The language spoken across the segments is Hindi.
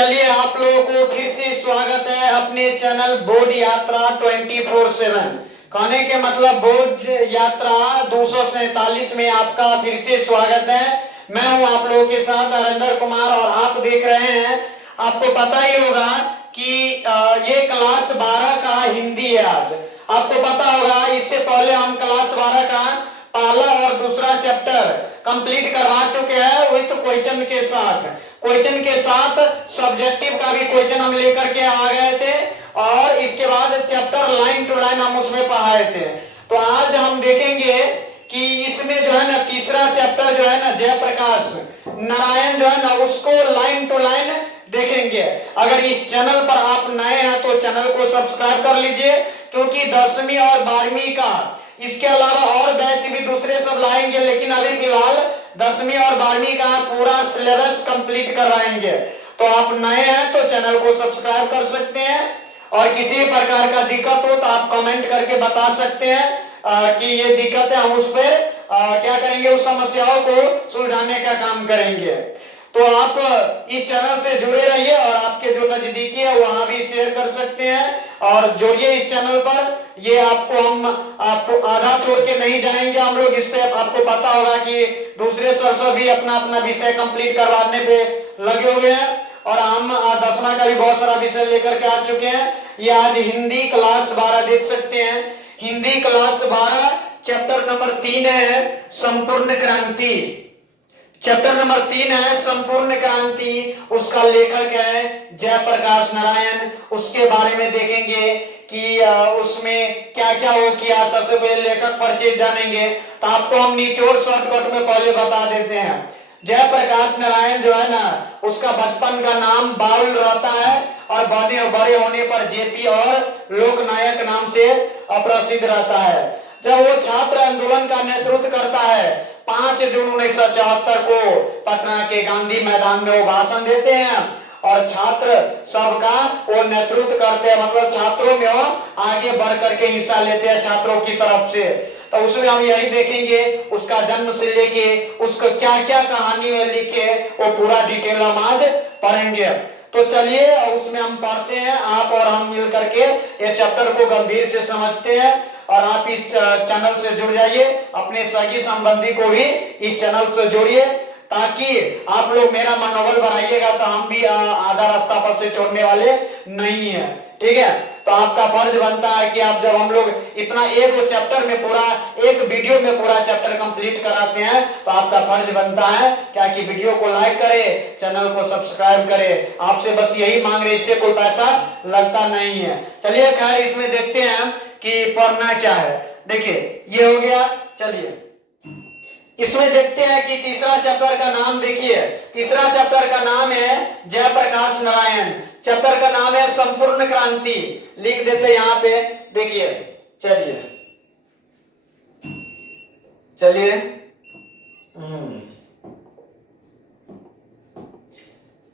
चलिए आप लोगों को फिर से स्वागत है अपने चैनल बोध यात्रा 24/7। कहने के मतलब बोध यात्रा 247 में आपका फिर से स्वागत है। मैं हूं आप लोगों के साथ नरेंद्र कुमार और आप देख रहे हैं। आपको पता ही होगा कि ये क्लास 12 का हिंदी है। आज आपको पता होगा, इससे पहले हम क्लास 12 का पहला और दूसरा चैप्टर कंप्लीट करवा चुके हैं विद क्वेश्चन के साथ सब्जेक्टिव का भी क्वेश्चन हम लेकर के आ गए थे और इसके बाद चैप्टर लाइन टू लाइन हम उसमें पढ़ाए थे। तो आज हम देखेंगे कि इसमें जो है ना तीसरा चैप्टर जो है ना जयप्रकाश नारायण जो है ना उसको लाइन टू लाइन देखेंगे। अगर इस चैनल पर आप नए हैं तो चैनल को सब्सक्राइब कर लीजिए, क्योंकि 10वीं और 12वीं का इसके अलावा और बैच भी दूसरे सब लाएंगे, लेकिन अभी फिलहाल 10वीं और 12वीं का पूरा सिलेबस कंप्लीट करवाएंगे। तो आप नए हैं तो चैनल को सब्सक्राइब कर सकते हैं और किसी भी प्रकार का दिक्कत हो तो आप कमेंट करके बता सकते हैं कि ये दिक्कत है, हम उस पर क्या करेंगे, उस समस्याओं को सुलझाने का काम करेंगे। तो आप इस चैनल से जुड़े रहिए और आपके जो नजदीकी है वहां भी शेयर कर सकते हैं और जोड़िए इस चैनल पर। ये आपको आधा छोड़ के नहीं जाएंगे हम लोग। इस पे आपको पता होगा कि दूसरे सर भी अपना अपना विषय कंप्लीट करवाने पे लगे हुए हैं और हम 10वां का भी बहुत सारा विषय लेकर के आ चुके हैं। ये आज हिंदी क्लास 12 देख सकते हैं। हिंदी क्लास 12 चैप्टर नंबर 3 है संपूर्ण क्रांति। चैप्टर नंबर 3 है संपूर्ण क्रांति। उसका लेखक है जयप्रकाश नारायण। उसके बारे में देखेंगे कि उसमें क्या क्या वो किया। सबसे पहले लेखक परिचय जानेंगे, तो आपको हम निचोड़ शॉर्टकट में पहले बता देते हैं। जयप्रकाश नारायण जो है ना, उसका बचपन का नाम बाउल रहता है और बड़े होने पर जेपी और लोकनायक नाम से अप्रसिद्ध रहता है। जब वो छात्र आंदोलन का नेतृत्व करता है 5 जून 1974 को पटना के गांधी मैदान में वो भाषण देते हैं और छात्र सबका वो नेतृत्व करते हैं, मतलब छात्रों में वो आगे बढ़ करके हिस्सा लेते हैं छात्रों की तरफ से। तो उसमें हम यही देखेंगे उसका जन्म से लेके उसको क्या क्या कहानी में लिखे वो पूरा डिटेल हम आज पढ़ेंगे। तो चलिए उसमें हम पढ़ते हैं, आप और हम मिल करके ये चैप्टर को गंभीर से समझते हैं। और आप इस चैनल से जुड़ जाइए, अपने सगी संबंधी को भी इस चैनल से जोड़िए, ताकि आप लोग मेरा मनोबल बढ़ाइएगा तो हम भी आधा रास्ता पर से छोड़ने वाले नहीं है। ठीक है, तो आपका फर्ज बनता है कि आप जब हम लोग इतना एक चैप्टर में पूरा एक वीडियो में पूरा चैप्टर कंप्लीट कराते हैं तो आपका फर्ज बनता है क्या कि वीडियो को लाइक करे, चैनल को सब्सक्राइब करे। आपसे बस यही मांग रहे, इससे कोई पैसा लगता नहीं है। चलिए खैर इसमें देखते हैं कि पढ़ना क्या है। देखिए ये हो गया। चलिए इसमें देखते हैं कि तीसरा चैप्टर का नाम देखिए। तीसरा चैप्टर का नाम है जयप्रकाश नारायण। चैप्टर का नाम है संपूर्ण क्रांति। लिख देते यहाँ पे, देखिए। चलिए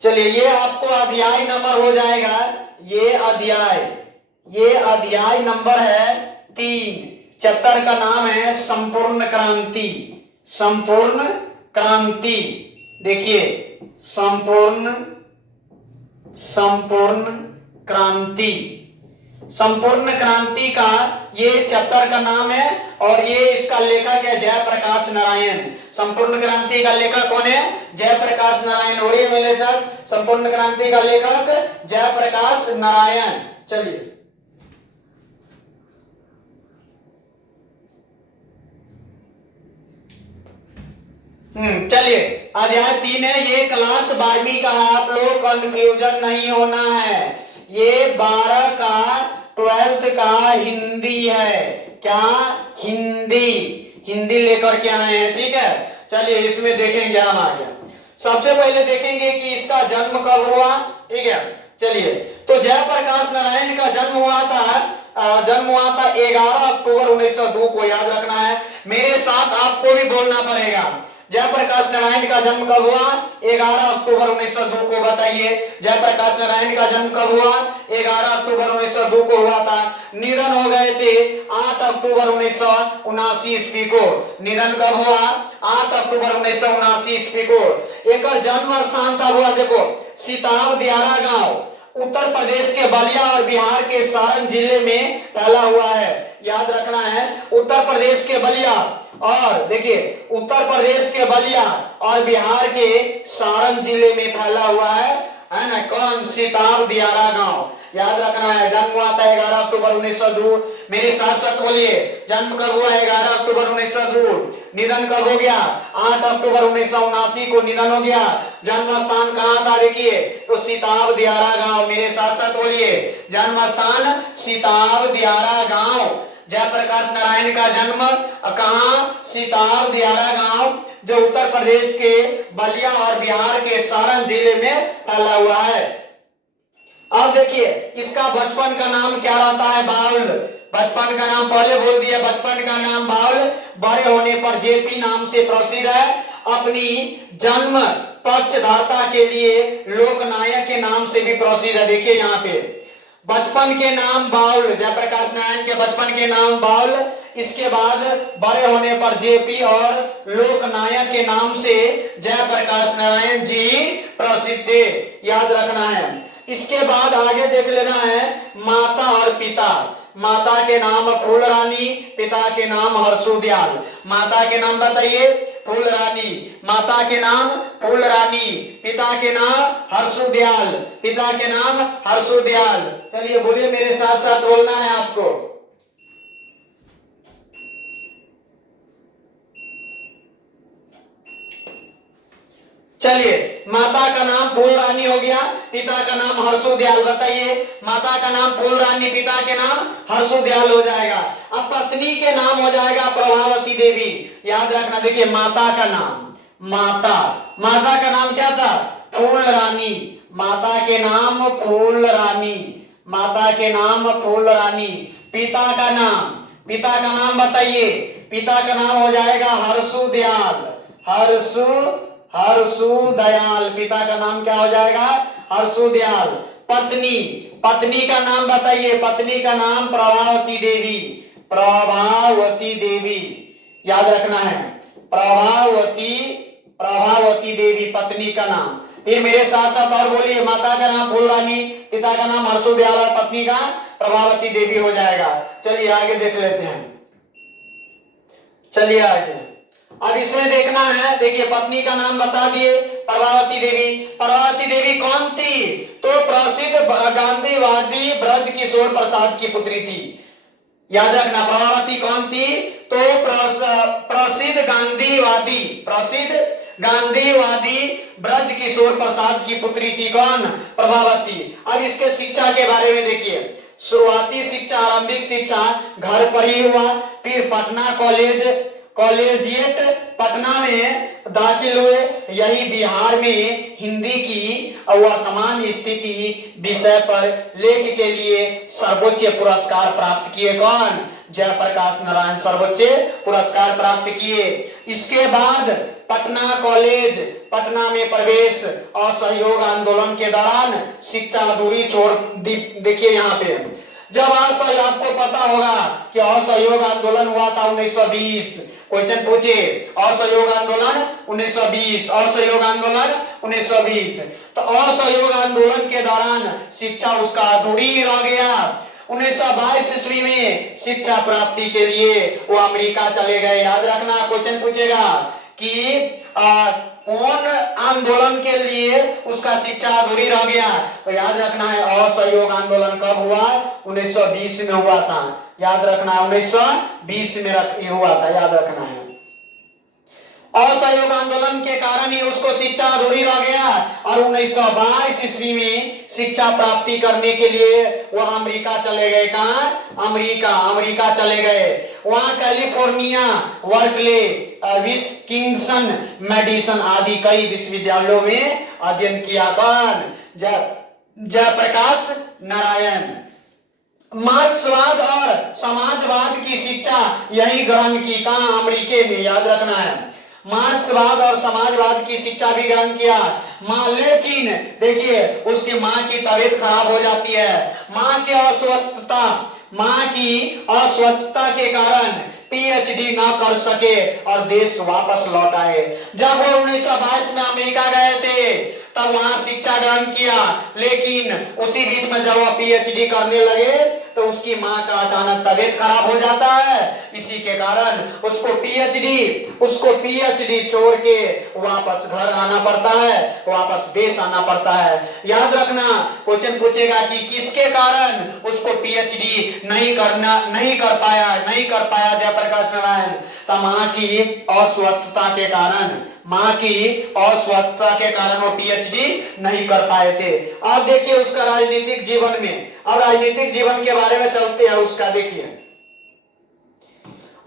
चलिए ये आपको अध्याय नंबर हो जाएगा। ये अध्याय नंबर है 3। चैप्टर का नाम है संपूर्ण क्रांति। संपूर्ण क्रांति देखिए, संपूर्ण क्रांति। संपूर्ण क्रांति का ये चैप्टर का नाम है और ये इसका लेखक है जयप्रकाश नारायण। संपूर्ण क्रांति का लेखक कौन है? जयप्रकाश नारायण। और मेरे साथ संपूर्ण क्रांति का लेखक जयप्रकाश नारायण। चलिए चलिए अध्याय 3 है। ये क्लास 12वीं का है, आप लोग कंफ्यूजन नहीं होना है। ये 12 का 12th का हिंदी है। क्या? हिंदी लेकर के आए हैं। ठीक है, चलिए इसमें देखेंगे हम आगे। सबसे पहले देखेंगे कि इसका जन्म कब हुआ। ठीक है, चलिए तो जयप्रकाश नारायण का जन्म हुआ था 11 अक्टूबर 1902 को। याद रखना है, मेरे साथ आपको भी बोलना पड़ेगा। जयप्रकाश नारायण का जन्म कब हुआ? 11 अक्टूबर 1902 को। बताइए जयप्रकाश नारायण का जन्म कब हुआ? 11 अक्टूबर 1902 को हुआ था। निधन हो गए थे 8 अक्टूबर 1979 ईस्वी को। निधन कब हुआ? 8 अक्टूबर 1979 ईस्वी को। एक जन्म स्थान था हुआ, देखो सिताब दियारा गांव उत्तर प्रदेश के बलिया और बिहार के सारण जिले में फैला हुआ है। याद रखना है, उत्तर प्रदेश के बलिया और देखिए उत्तर प्रदेश के बलिया और बिहार के सारण जिले में फैला हुआ है ना। कौन? सिताब दियारा गांव। याद रखना है। जन्म हुआ था 11 अक्टूबर 1902। मेरे साथ साथ बोलिए, जन्म कब हुआ? 11 अक्टूबर 1902। निधन कब हो गया? 8 अक्टूबर 1979 को निधन हो गया। जन्म स्थान कहाँ था? देखिए तो सिताब दियारा गांव। मेरे साथ साथ बोलिए, जन्म स्थान सिताब दियारा गांव। जयप्रकाश नारायण का जन्म कहाँ? सिताब दियारा गांव, जो उत्तर प्रदेश के बलिया और बिहार के सारण जिले में फैला हुआ है। अब देखिए इसका बचपन का नाम क्या रहता है? बाउल। बचपन का नाम पहले बोल दिया, बचपन का नाम बाउल। बड़े होने पर जेपी नाम से प्रसिद्ध है। अपनी जन्म पक्षधरता के लिए लोकनायक के नाम से भी प्रसिद्ध है। देखिए यहाँ पे बचपन के नाम बाउल, जयप्रकाश नारायण के बचपन के नाम बाउल। इसके बाद बड़े होने पर जेपी और लोकनायक के नाम से जयप्रकाश नारायण जी प्रसिद्ध थे। याद रखना है। इसके बाद आगे देख लेना है माता और पिता। माता के नाम फूल रानी, पिता के नाम हर्षुदयाल। माता के नाम बताइए? फूल रानी। माता के नाम फूल रानी, पिता के नाम हर्षुदयाल। पिता के नाम हर्षुदयाल। चलिए बोलिए, मेरे साथ साथ बोलना है आपको। चलिए, माता का नाम फूल रानी हो गया, पिता का नाम हर्षुदयाल। बताइए, माता का नाम फूल रानी, पिता के नाम हर्षुदयाल हो जाएगा। अब पत्नी के नाम हो जाएगा प्रभावती देवी। याद रखना। देखिए माता का नाम, माता का नाम क्या था? फूल रानी। माता के नाम फूल रानी, माता के नाम फूल रानी। पिता का नाम बताइए? पिता का नाम हो जाएगा हर्षुदयाल। हर्षुदयाल। पिता का नाम क्या हो जाएगा? हर्षुदयाल। पत्नी का नाम बताइए? पत्नी का नाम प्रभावती देवी। प्रभावती देवी। याद रखना है, प्रभावती देवी पत्नी का नाम। फिर मेरे साथ साथ और बोलिए, माता का नाम फूल रानी, पिता का नाम हर्षुदयाल और पत्नी का प्रभावती देवी हो जाएगा। चलिए आगे देख लेते हैं। चलिए आगे, अब इसमें देखना है। देखिए पत्नी का नाम बता दिए, प्रभावती देवी। प्रभावती देवी कौन थी? तो प्रसिद्ध गांधीवादी ब्रज किशोर प्रसाद की पुत्री थी। याद रखना, प्रभावती कौन थी? तो प्रसिद्ध गांधीवादी ब्रज किशोर प्रसाद की पुत्री थी। कौन? प्रभावती। अब इसके शिक्षा के बारे में देखिए। शुरुआती शिक्षा, आरंभिक शिक्षा घर पर ही हुआ। फिर पटना कॉलेजिएट पटना में दाखिल हुए। यही बिहार में हिंदी की वर्तमान स्थिति विषय पर लेख के लिए सर्वोच्च पुरस्कार प्राप्त किए। कौन? जयप्रकाश नारायण सर्वोच्च पुरस्कार प्राप्त किए। इसके बाद पटना कॉलेज, पटना में प्रवेश और सहयोग आंदोलन के दौरान शिक्षा अधूरी छोड़ देखिए यहाँ पे, जब असहयोग, आपको पता होगा कि असहयोग आंदोलन हुआ था 1920। क्वेश्चन पूछे, असहयोग आंदोलन 1920, असहयोग आंदोलन 1920। तो असहयोग आंदोलन के दौरान शिक्षा उसका अधूरी रह गया। 1922 ईस्वी में शिक्षा प्राप्ति के लिए वो अमेरिका चले गए। याद रखना, क्वेश्चन पूछेगा कि कौन आंदोलन के लिए उसका शिक्षा अधूरी रह गया। तो याद रखना है, असहयोग आंदोलन कब हुआ? 1920 में हुआ था। याद रखना है, 1920 में हुआ था। याद रखना है, असहयोग आंदोलन के कारण ही उसको शिक्षा अधूरी रह गया। और 1922 ईस्वी में शिक्षा प्राप्ति करने के लिए वह अमेरिका चले गए। कहाँ? अमेरिका चले गए। वहां कैलिफोर्निया, वर्कले, विस्किंसन, मेडिसन आदि कई विश्वविद्यालयों में अध्ययन किया। कौन? जयप्रकाश नारायण। मार्क्सवाद और समाजवाद की शिक्षा यही ग्रहण की। कहाँ? अमेरिका में। याद रखना है, मार्क्सवाद और समाजवाद की शिक्षा भी ग्रहण किया। मां, लेकिन देखिए उसकी मां की तबीयत खराब हो जाती है। मां की अस्वस्थता के कारण पीएचडी ना कर सके और देश वापस लौट आए। जब वो 1922 में अमेरिका गए थे तब वहां शिक्षा ग्रहण किया। लेकिन उसी बीच में जब वह पीएचडी करने लगे तो उसकी मां का अचानक तबीयत खराब हो जाता है। इसी के कारण उसको पीएचडी छोड़ के वापस घर आना पड़ता है, वापस देश आना पड़ता है। याद रखना, क्वेश्चन पूछेगा कि किसके कारण उसको पीएचडी नहीं कर पाया जयप्रकाश नारायण। तो मां की अस्वस्थता के कारण वो पीएचडी नहीं कर पाए थे। अब देखिए उसका राजनीतिक जीवन में, अब राजनीतिक जीवन के बारे में चलते हैं उसका। देखिए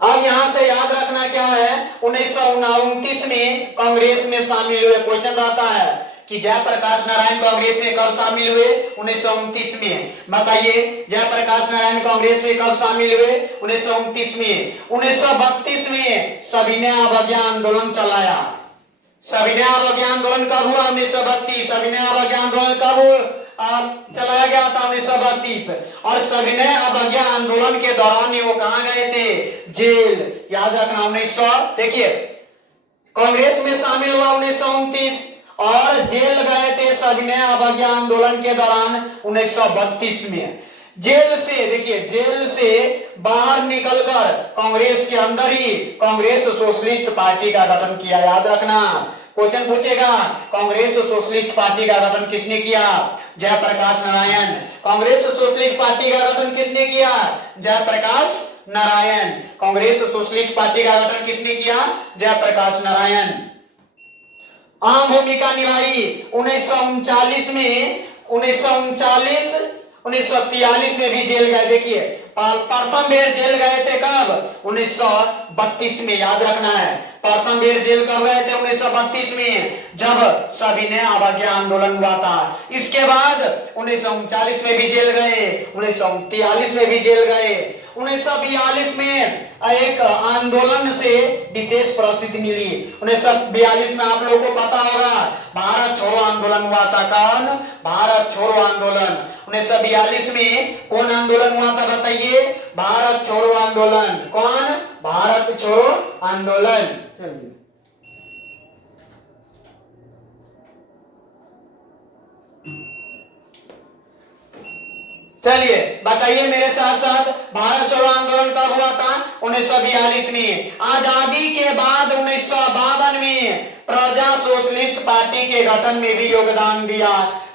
अब यहां से याद रखना क्या है, 1929 में कांग्रेस में शामिल हुए। क्वेश्चन रहता है कि जयप्रकाश नारायण कांग्रेस में कब शामिल हुए? 1929 में। बताइए जयप्रकाश नारायण कांग्रेस में कब शामिल हुए? 1929 में। 1932 में सविनय अवज्ञा आंदोलन चलाया। सविनय अवज्ञा आंदोलन कब हुआ? 1932। सविनय अवज्ञा आंदोलन कब चलाया गया था? 1932। और सविनय अवज्ञा आंदोलन के दौरान वो कहां गए थे? जेल। याद रखना 1900, देखिए कांग्रेस में शामिल हुआ 1929 और जेल गए थे सविनय अवज्ञा आंदोलन के दौरान 1932 में। जेल से बाहर निकलकर कांग्रेस के अंदर ही कांग्रेस सोशलिस्ट पार्टी का गठन किया। याद रखना, क्वेश्चन पूछेगा कांग्रेस सोशलिस्ट पार्टी का गठन किसने किया? जयप्रकाश नारायण। कांग्रेस सोशलिस्ट पार्टी का गठन किसने किया? जयप्रकाश नारायण। कांग्रेस सोशलिस्ट पार्टी का गठन किसने किया? जयप्रकाश नारायण। अहम भूमिका निभाई 1939 में। 1943 में भी जेल गए। देखिए प्रथम बेर जेल गए थे कब? 1932 में। याद रखना है प्रथम बेर जेल कब गए थे? 1932 में, जब सविनय अवज्ञा आंदोलन हुआ था। इसके बाद 1939 में भी जेल गए, 1943 में भी जेल गए। 1942 में एक आंदोलन से विशेष प्रसिद्धि मिली। 1942 में आप लोगों को पता होगा भारत छोड़ो आंदोलन हुआ था। कौन? भारत छोड़ो आंदोलन। 1942 में कौन आंदोलन हुआ था बताइए? भारत छोड़ो आंदोलन। कौन? भारत छोड़ो आंदोलन। चलिए बताइए मेरे साथ साथ, भारत छोड़ो आंदोलन कब हुआ था? 1942 में। आजादी के बाद 1952 में प्रजा सोशलिस्ट पार्टी के गठन में भी योगदान दिया।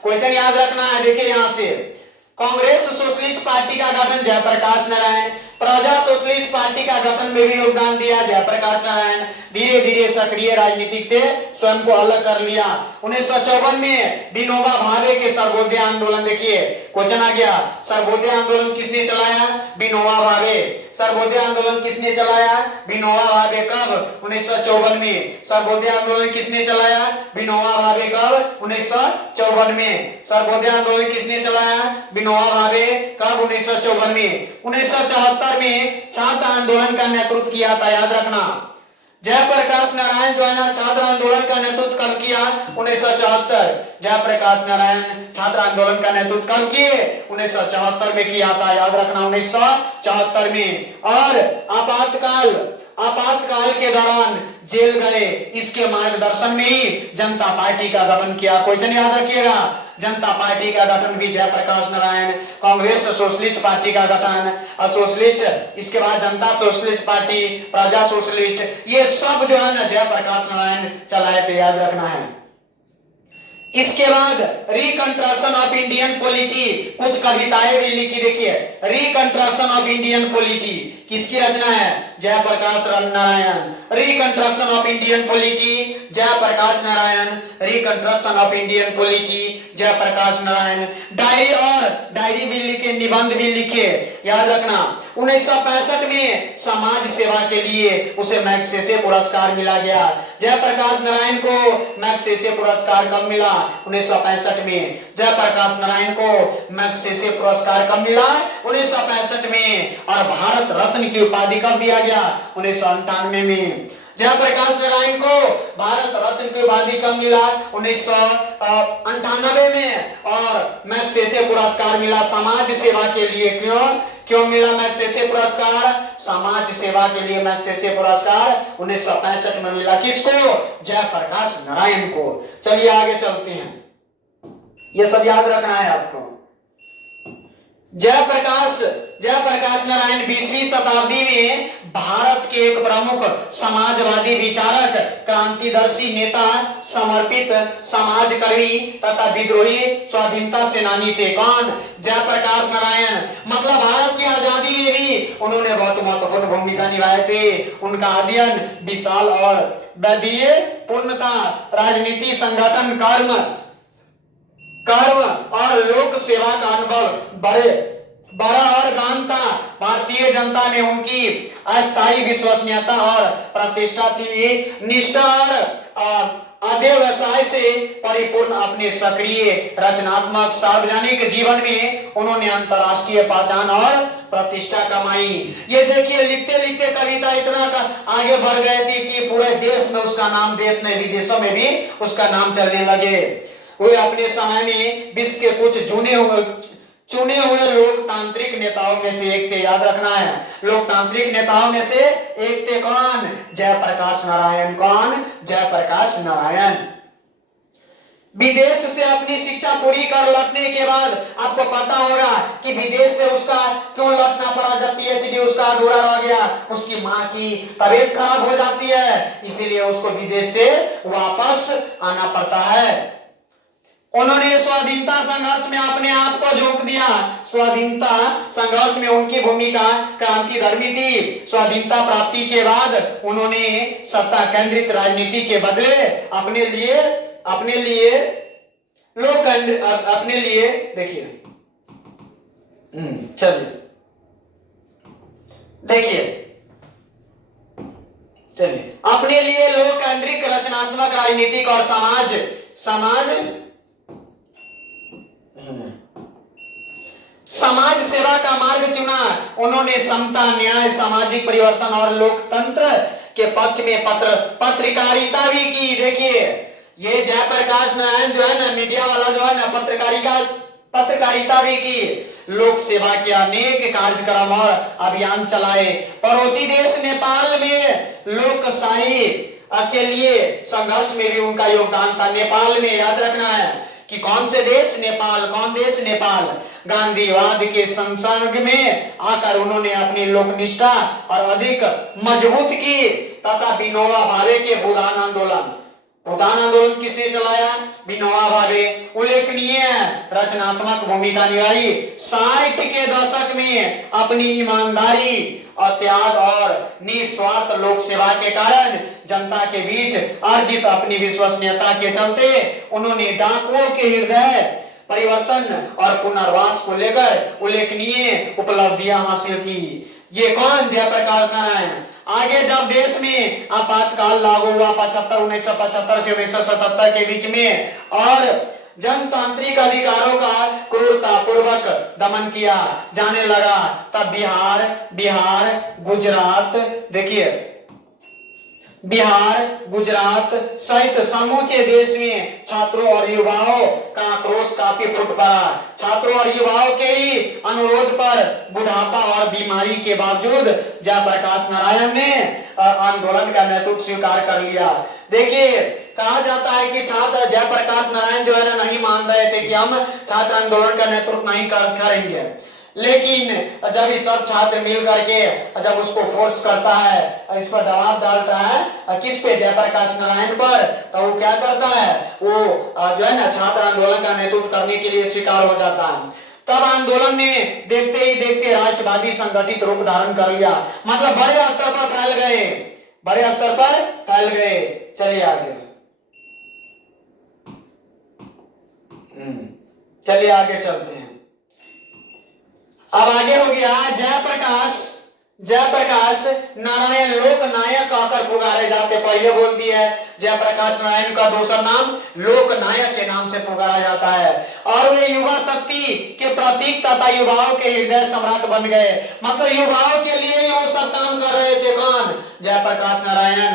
क्वेश्चन याद रखना है। देखिए यहां से कांग्रेस सोशलिस्ट पार्टी का गठन जयप्रकाश नारायण, प्रजा सोशलिस्ट पार्टी का गठन में भी योगदान दिया जयप्रकाश नारायण। धीरे धीरे सक्रिय राजनीतिक से स्वयं को अलग कर लिया। 1954 में विनोबा भावे के सर्वोदय आंदोलन। देखिए क्वेश्चन आ गया, सर्वोदय आंदोलन किसने चलाया? विनोबा भावे। सर्वोदय आंदोलन किसने चलाया? विनोबा भावे। कब? 1954 में। सर्वोदय आंदोलन किसने चलाया? विनोबा भावे। कब? 1954 में। सर्वोदय आंदोलन किसने चलाया? विनोबा भावे। कब? 1954 में। 1974 में छात्र आंदोलन का नेतृत्व किया था। याद रखना जयप्रकाश नारायण जो है ना छात्र आंदोलन का नेतृत्व कब किया? 1974। जयप्रकाश नारायण छात्र आंदोलन का नेतृत्व कब किए? 1974 में किया था। याद रखना 1974 में। और आपातकाल के दौरान जेल गए। इसके मार्गदर्शन में ही जनता पार्टी का गठन किया। क्वेश्चन याद रखिएगा, जनता पार्टी का गठन भी जयप्रकाश नारायण। कांग्रेस सोशलिस्ट पार्टी का गठन, सोशलिस्ट, इसके बाद जनता सोशलिस्ट पार्टी, प्रजा सोशलिस्ट, ये सब जो है ना जयप्रकाश नारायण चलाए थे। याद रखना है। इसके बाद रिकंस्ट्रक्शन ऑफ इंडियन पॉलिटी, कुछ कविताएं भी लिखी। देखिए रिकंस्ट्रक्शन ऑफ इंडियन पॉलिटी किसकी रचना है? Jayaprakash Narayan. Reconstruction of Indian polity Jayaprakash Narayan. Reconstruction of Indian polity Jayaprakash Narayan. Diary भी लिखे, निबंध भी लिखे। याद रखना 1965 में समाज सेवा के लिए उसे मैग्सेसे पुरस्कार मिला गया। जयप्रकाश नारायण को मैग्सेसे पुरस्कार कब मिला? 1965 में। जयप्रकाश नारायण को मैग्सेसे पुरस्कार कब मिला? 1965 में। और भारत रत्न की उपाधि कब दिया गया? 1998 में। जयप्रकाश नारायण को भारत रत्न की उपाधि कब मिला? 1998 में। और मैग्सेसे पुरस्कार मिला समाज सेवा के लिए। क्यों मिला मैग्सेसे पुरस्कार? समाज सेवा के लिए मैग्सेसे पुरस्कार 1965 में मिला। किसको? जयप्रकाश नारायण को। चलिए आगे चलते हैं। ये सब याद रखना है आपको। जयप्रकाश नारायण 20वीं शताब्दी में भारत के एक प्रमुख समाजवादी विचारक, क्रांतिदर्शी नेता, समर्पित समाजकर्मी तथा विद्रोही स्वाधीनता सेनानी थे। कौन? जयप्रकाश नारायण। मतलब भारत की आजादी में भी उन्होंने बहुत महत्वपूर्ण भूमिका निभाए थे। उनका अध्ययन विशाल और वैधीय पूर्ण था। राजनीति, संगठन, कर्म और लोक सेवा का अनुभव बड़ा और गहन था। भारतीय जनता में उनकी अस्थायी विश्वसनीयता और प्रतिष्ठा थी। निष्ठा और अध्यवसाय से परिपूर्ण अपने सक्रिय, रचनात्मक, सार्वजनिक जीवन में उन्होंने अंतर्राष्ट्रीय पहचान और प्रतिष्ठा कमाई। ये देखिए, लिखते लिखते कविता इतना आगे बढ़ गए थे कि पूरे देश में उसका नाम, देश ने विदेशों में भी उसका नाम चलने लगे। वे अपने समय में विश्व के कुछ चुने हुए लोकतांत्रिक नेताओं में से एक थे। याद रखना है, लोकतांत्रिक नेताओं में से एक थे। कौन? जयप्रकाश नारायण। कौन? जयप्रकाश नारायण। विदेश से अपनी शिक्षा पूरी कर लौटने के बाद आपको पता होगा कि विदेश से उसका क्यों लौटना पड़ा। जब पीएचडी उसका अधूरा रह गया, उसकी मां की तबीयत खराब हो जाती है, इसीलिए उसको विदेश से वापस आना पड़ता है। उन्होंने स्वाधीनता संघर्ष में अपने आप को झोंक दिया। स्वाधीनता संघर्ष में उनकी भूमिका क्रांतिधर्मी थी। स्वाधीनता प्राप्ति के बाद उन्होंने सत्ता केंद्रित राजनीति के बदले अपने लिए देखिए, चलिए अपने लिए लोक केंद्रित रचनात्मक राजनीतिक और समाज सेवा का मार्ग चुना। उन्होंने समता, न्याय, सामाजिक परिवर्तन और लोकतंत्र के पक्ष में पत्रकारिता भी की। देखिए, ये जयप्रकाश नारायण जो है ना, मीडिया वाला जो है ना, पत्रकारिता भी की। लोक सेवा के अनेक कार्यक्रम और अभियान चलाए। पड़ोसी देश नेपाल में लोकशाही के लिए संघर्ष में भी उनका योगदान था। नेपाल में याद रखना है कि कौन से देश? नेपाल। कौन देश? नेपाल। गांधीवाद के संसर्ग में आकर उन्होंने अपनी लोकनिष्ठा और अधिक मजबूत की तथा विनोबा भावे के भूदान आंदोलन किसने चलाया? विनोबा भावे। उल्लेखनीय रचनात्मक भूमिका निभाई। 60 के दशक में अपनी ईमानदारी और त्याग और निस्वार्थ लोक सेवा के कारण जनता के बीच अर्जित अपनी विश्वसनीयता के चलते उन्होंने डाकुओं के हृदय परिवर्तन और पुनर्वास को लेकर उल्लेखनीय उपलब्धियां हासिल की। ये कौन? जयप्रकाश नारायण। आगे जब देश में आपातकाल लागू हुआ 1975 से 1977 के बीच में और जनतांत्रिक अधिकारों का क्रूरतापूर्वक दमन किया जाने लगा, तब बिहार, गुजरात सहित समूचे देश में छात्रों और युवाओं का आक्रोश काफी फूट पड़ा। छात्रों और युवाओं के ही अनुरोध पर बुढ़ापा और बीमारी के बावजूद जयप्रकाश नारायण ने आंदोलन का नेतृत्व स्वीकार कर लिया। देखिए, कहा जाता है कि छात्र जयप्रकाश नारायण जो है ना, नहीं मान रहे थे कि हम छात्र आंदोलन का नेतृत्व नहीं करेंगे, लेकिन जब ये सब छात्र मिल करके जब उसको फोर्स करता है, इस पर दबाव डालता है, किस पे? जयप्रकाश नारायण पर, तो वो क्या करता है? वो जो है ना, छात्र आंदोलन का नेतृत्व करने के लिए स्वीकार हो जाता है। तब आंदोलन ने देखते ही देखते राष्ट्रवादी संगठित रूप धारण कर लिया। मतलब बड़े स्तर पर फैल गए। चलिए आगे चलते हैं। अब आगे हो गया जयप्रकाश नारायण लोक नायक कहकर पुकारे जाते। पहले बोल दिया है, जयप्रकाश नारायण का दूसरा नाम लोक नायक के नाम से पुकारा जाता है। और वे युवा शक्ति के प्रतीक तथा युवाओं के हृदय सम्राट बन गए। मतलब युवाओं के लिए ही वो सब काम कर रहे थे। कौन? जयप्रकाश नारायण।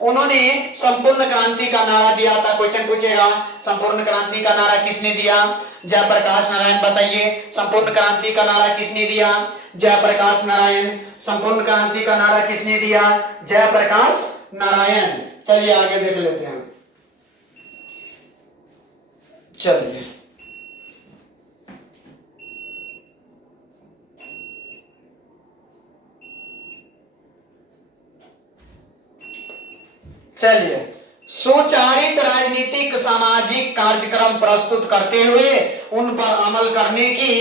उन्होंने संपूर्ण क्रांति का नारा दिया था। क्वेश्चन पूछेगा, संपूर्ण क्रांति का नारा किसने दिया? जयप्रकाश नारायण। बताइए, संपूर्ण क्रांति का नारा किसने दिया? जयप्रकाश नारायण। संपूर्ण क्रांति का नारा किसने दिया? जयप्रकाश नारायण। चलिए आगे देख लेते हैं। चलिए चलिए सुचारित राजनीतिक सामाजिक कार्यक्रम प्रस्तुत करते हुए उन पर अमल करने की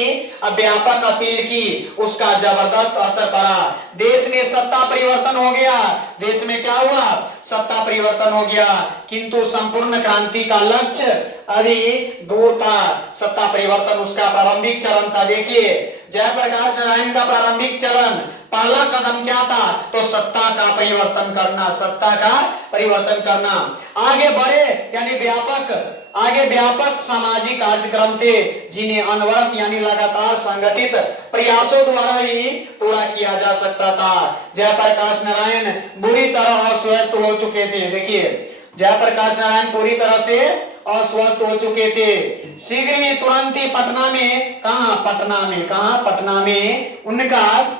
व्यापक अपील की। उसका जबरदस्त असर पड़ा। देश में सत्ता परिवर्तन हो गया। देश में क्या हुआ? सत्ता परिवर्तन हो गया, किंतु संपूर्ण क्रांति का लक्ष्य अभी दूर था। सत्ता परिवर्तन उसका प्रारंभिक चरण था। देखिए जयप्रकाश नारायण का प्रारंभिक चरण, पहला कदम क्या था? तो सत्ता का परिवर्तन करना, सत्ता का परिवर्तन करना। आगे बढ़े यानी व्यापक सामाजिक कार्यक्रम थे जिन्हें अनवरत यानी लगातार संगठित प्रयासों द्वारा ही पूरा किया जा सकता था। जयप्रकाश नारायण बुरी तरह अस्वस्थ हो चुके थे। देखिए जयप्रकाश नारायण पूरी तरह से अस्वस्थ हो चुके थे। शीघ्र ही तुरंत ही पटना में उनका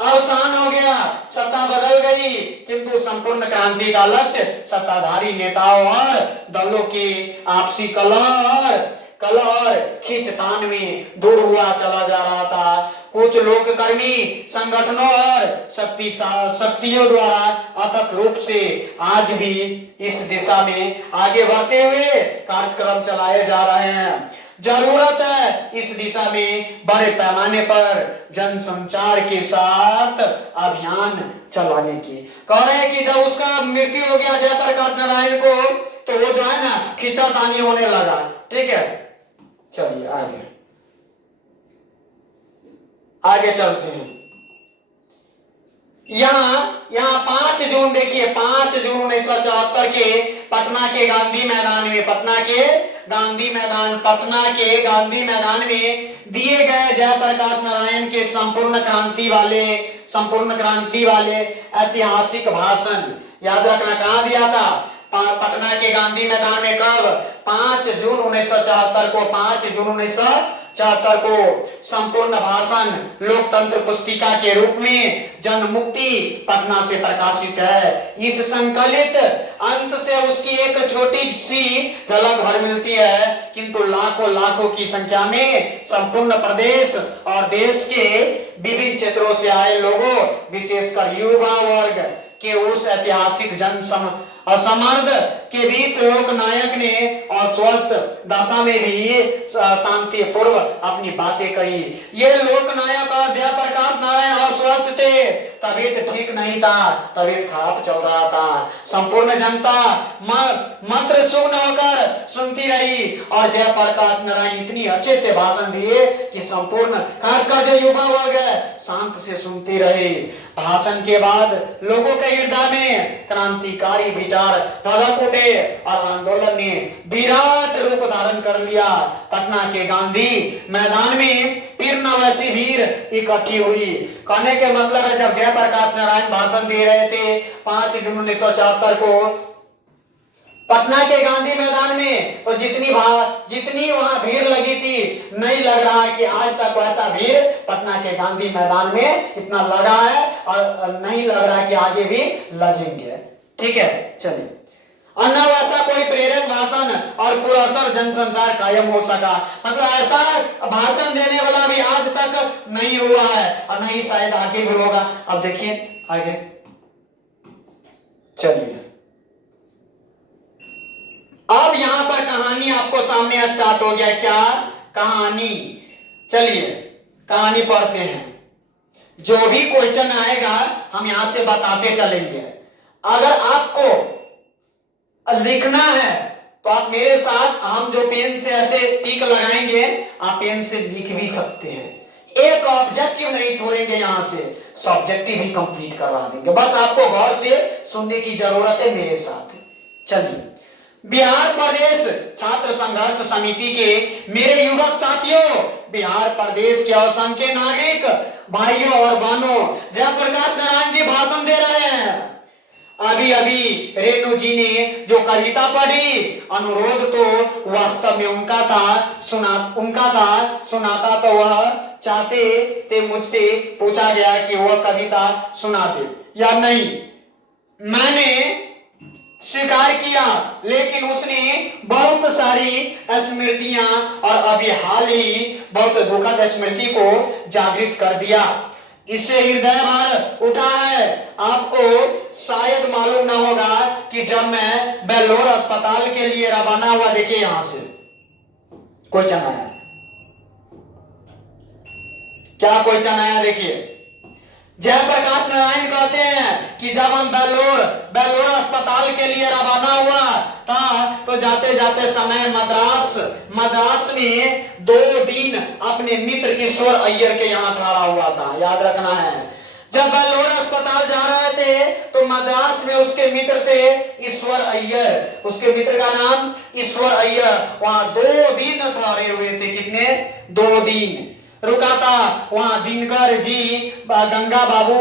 अवसान हो गया। सत्ता बदल गई, किंतु संपूर्ण क्रांति का लक्ष्य सत्ताधारी नेताओं और दलों की आपसी कलह और खींचतान में दूर हुआ चला जा रहा था। कुछ लोककर्मी संगठनों और शक्तियों द्वारा अथक रूप से आज भी इस दिशा में आगे बढ़ते हुए कार्यक्रम चलाए जा रहे हैं। जरूरत है इस दिशा में बड़े पैमाने पर जनसंचार के साथ अभियान चलाने की। कह रहे हैं कि जब उसका मृत्यु हो गया जयप्रकाश नारायण को, तो वो जो है ना खींचातानी होने लगा। ठीक है, चलिए आगे चलते हैं। यहाँ 5 जून देखिए 5 जून 1974 के पटना के गांधी मैदान में दिए गए जयप्रकाश नारायण के संपूर्ण क्रांति वाले ऐतिहासिक भाषण, याद रखना कहाँ दिया था? पटना के गांधी मैदान में। कब? 5 जून 1974 को। 5 जून 1974 को संपूर्ण भाषण लोकतंत्र पुस्तिका के रूप में जनमुक्ति पटना से प्रकाशित है। इस संकलित अंश से उसकी एक छोटी सी झलक भर मिलती है, किंतु लाखों की संख्या में संपूर्ण प्रदेश और देश के विभिन्न क्षेत्रों से आए लोगों, विशेषकर युवा वर्ग के उस ऐतिहासिक असमर्थ के बीच लोकनायक ने अस्वस्थ दशा में भी शांतिपूर्व अपनी बातें कही। ये लोकनायक और जयप्रकाश नारायण अस्वस्थ थे, तबीयत ठीक नहीं था, तबीयत खराब चल रहा था। संपूर्ण जनता मंत्र सुन्न होकर सुनती रही और जयप्रकाश नारायण इतनी अच्छे से भाषण दिए कि संपूर्ण खासकर जो युवा वर्ग है शांत से सुनती रही। भाषण के बाद लोगों के हृदय में क्रांतिकारी विचार धधक उठे और आंदोलन ने विराट रूप धारण कर लिया। पटना के गांधी मैदान में फिर न वैसी भीड़ इकट्ठी हुई। कहने के मतलब है जब जयप्रकाश नारायण भाषण दे रहे थे 5 जून 1974 को पटना के गांधी मैदान में, तो जितनी वहां भीड़ लगी थी, नहीं लग रहा है कि आज तक वैसा भीड़ पटना के गांधी मैदान में इतना लगा है और नहीं लग रहा है कि आगे भी लगेंगे। ठीक है, चलिए। और न वैसा कोई प्रेरक भाषण और पुरस्कार जनसंचार कायम हो सका। मतलब ऐसा भाषण देने वाला भी आज तक नहीं हुआ है और नहीं शायद आगे भी होगा। अब देखिए आगे चलिए। अब यहां पर कहानी आपको सामने स्टार्ट हो गया। क्या कहानी? चलिए कहानी पढ़ते हैं। जो भी क्वेश्चन आएगा हम यहां से बताते चलेंगे। अगर आपको लिखना है तो आप मेरे साथ, हम जो पेन से ऐसे टिक लगाएंगे, आप पेन से लिख भी सकते हैं। एक ऑब्जेक्टिव नहीं छोड़ेंगे, यहां से सब्जेक्टिव भी कंप्लीट करवा देंगे। बस आपको गौर से सुनने की जरूरत है मेरे साथ। चलिए। बिहार प्रदेश छात्र संघर्ष समिति के मेरे युवक साथियों, बिहार प्रदेश के असंख्य नागरिक भाइयों और बहनों, जयप्रकाश नारायण जी भाषण दे रहे हैं। अभी रेणु जी ने जो कविता पढ़ी, अनुरोध तो वास्तव में उनका था, सुनाता तो वह चाहते थे, मुझसे पूछा गया कि वह कविता सुना दे या नहीं। मैंने स्वीकार किया, लेकिन उसने बहुत सारी स्मृतियां और अभी हाल ही बहुत दुखद स्मृति को जागृत कर दिया। इससे हृदय भर उठा है। आपको शायद मालूम ना होगा कि जब मैं बेल्लोर अस्पताल के लिए रवाना हुआ, देखिए यहां से क्वेश्चन आया, क्या क्वेश्चन आया देखिए। जयप्रकाश नारायण कहते हैं कि जब हम बेल्लोर अस्पताल के लिए रवाना हुआ था, तो जाते जाते समय मद्रास में 2 दिन अपने मित्र ईश्वर अय्यर के यहाँ ठहरा हुआ था। याद रखना है, जब बेल्लोर अस्पताल जा रहे थे तो मद्रास में उसके मित्र थे ईश्वर अय्यर, उसके मित्र का नाम ईश्वर अय्यर। वहां 2 दिन ठहरे हुए थे। कितने? 2 दिन रुका था। वहां दिनकर जी, गंगा बाबू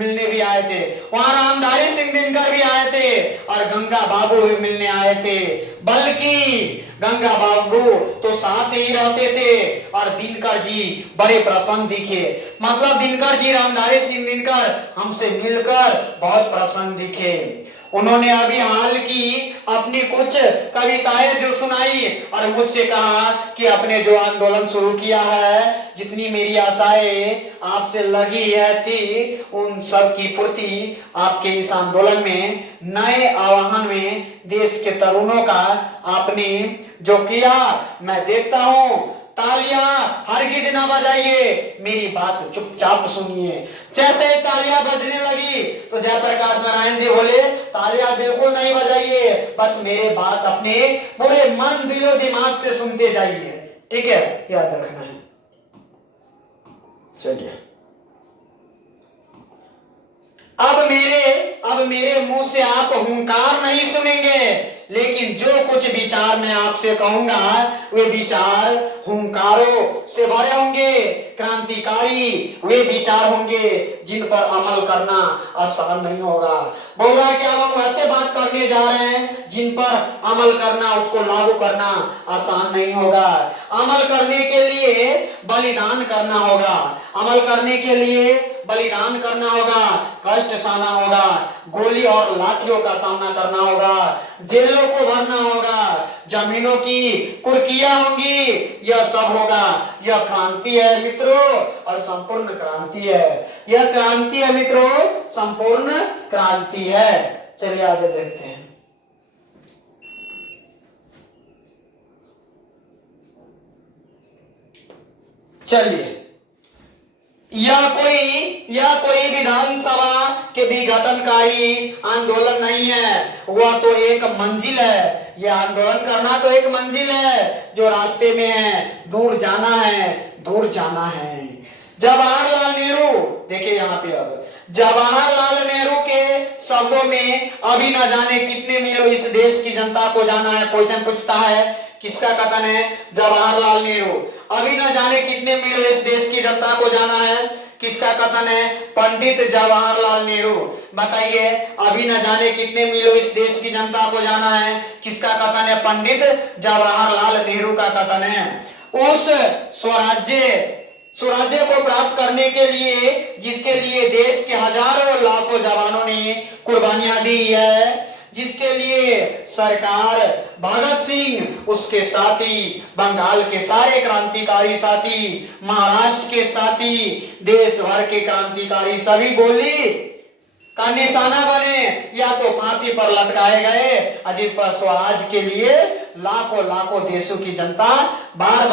मिलने भी आए थे। वहां रामधारी सिंह दिनकर भी आए थे और गंगा बाबू भी मिलने आए थे। बल्कि गंगा बाबू तो साथ ही रहते थे और दिनकर जी बड़े प्रसन्न दिखे। मतलब दिनकर जी, रामधारी सिंह दिनकर हमसे मिलकर बहुत प्रसन्न दिखे। उन्होंने अभी हाल की अपनी कुछ कविताएं जो सुनाई और मुझसे कहा कि आपने जो आंदोलन शुरू किया है, जितनी मेरी आशाएं आपसे लगी है थी, उन सब की पूर्ति आपके इस आंदोलन में, नए आह्वान में देश के तरुणों का आपने जो किया, मैं देखता हूं। तालियां हरगिज ना बजाइए, मेरी बात चुपचाप सुनिए। जैसे ही तालियां बजने लगी तो जयप्रकाश नारायण जी बोले, तालियां बिल्कुल नहीं बजाइए, बस मेरे बात अपने पूरे मन दिलो दिमाग से सुनते जाइए। ठीक है, याद रखना है। चलिए, अब मेरे मुंह से आप हुंकार नहीं सुनेंगे, लेकिन जो कुछ विचार मैं आपसे कहूंगा वे विचार हुंकारों से भरे होंगे, क्रांतिकारी वे विचार होंगे जिन पर अमल करना आसान नहीं होगा। बोल रहा है कि अब हम ऐसे बात करने जा रहे हैं जिन पर अमल करना, उसको लागू करना आसान नहीं होगा। अमल करने के लिए बलिदान करना होगा, अमल करने के लिए बलिदान करना होगा, कष्ट सहना होगा, गोली और लाठियों का सामना करना होगा, जेलों को भरना होगा, जमीनों की कुर्कियां होंगी, यह सब होगा। यह क्रांति है मित्रों, और संपूर्ण क्रांति है। यह क्रांति है मित्रों, संपूर्ण क्रांति है। चलिए आगे देखते हैं। चलिए, यह कोई विधानसभा के विघटनकारी आंदोलन नहीं है, वह तो एक मंजिल है। यह आंदोलन करना तो एक मंजिल है जो रास्ते में है, दूर जाना है, दूर जाना है। जवाहरलाल नेहरू, देखिए यहाँ पे, अब जवाहरलाल नेहरू के शब्दों में, अभी न जाने कितने मीलों इस देश की जनता को जाना है। क्वेश्चन पूछता है, किसका कथन है? जवाहरलाल नेहरू। अभी न जाने कितने मीलों इस देश की जनता को जाना है, किसका कथन है? पंडित जवाहरलाल नेहरू। बताइए, अभी न जाने कितने मीलों इस देश की जनता को जाना है, किसका कथन है? पंडित जवाहरलाल नेहरू का कथन है। उस स्वराज्य को प्राप्त करने के लिए, जिसके लिए देश के हजारों लाखों जवानों ने कुर्बानियां दी है, जिसके लिए सरकार, भगत सिंह, उसके साथी, बंगाल के सारे क्रांतिकारी साथी, महाराष्ट्र के साथी, देश भर के क्रांतिकारी सभी गोली का निशाना बने या तो फांसी पर लटकाए गए, और जिस पर स्वराज के लिए लाखों लाखों देशों की जनता बार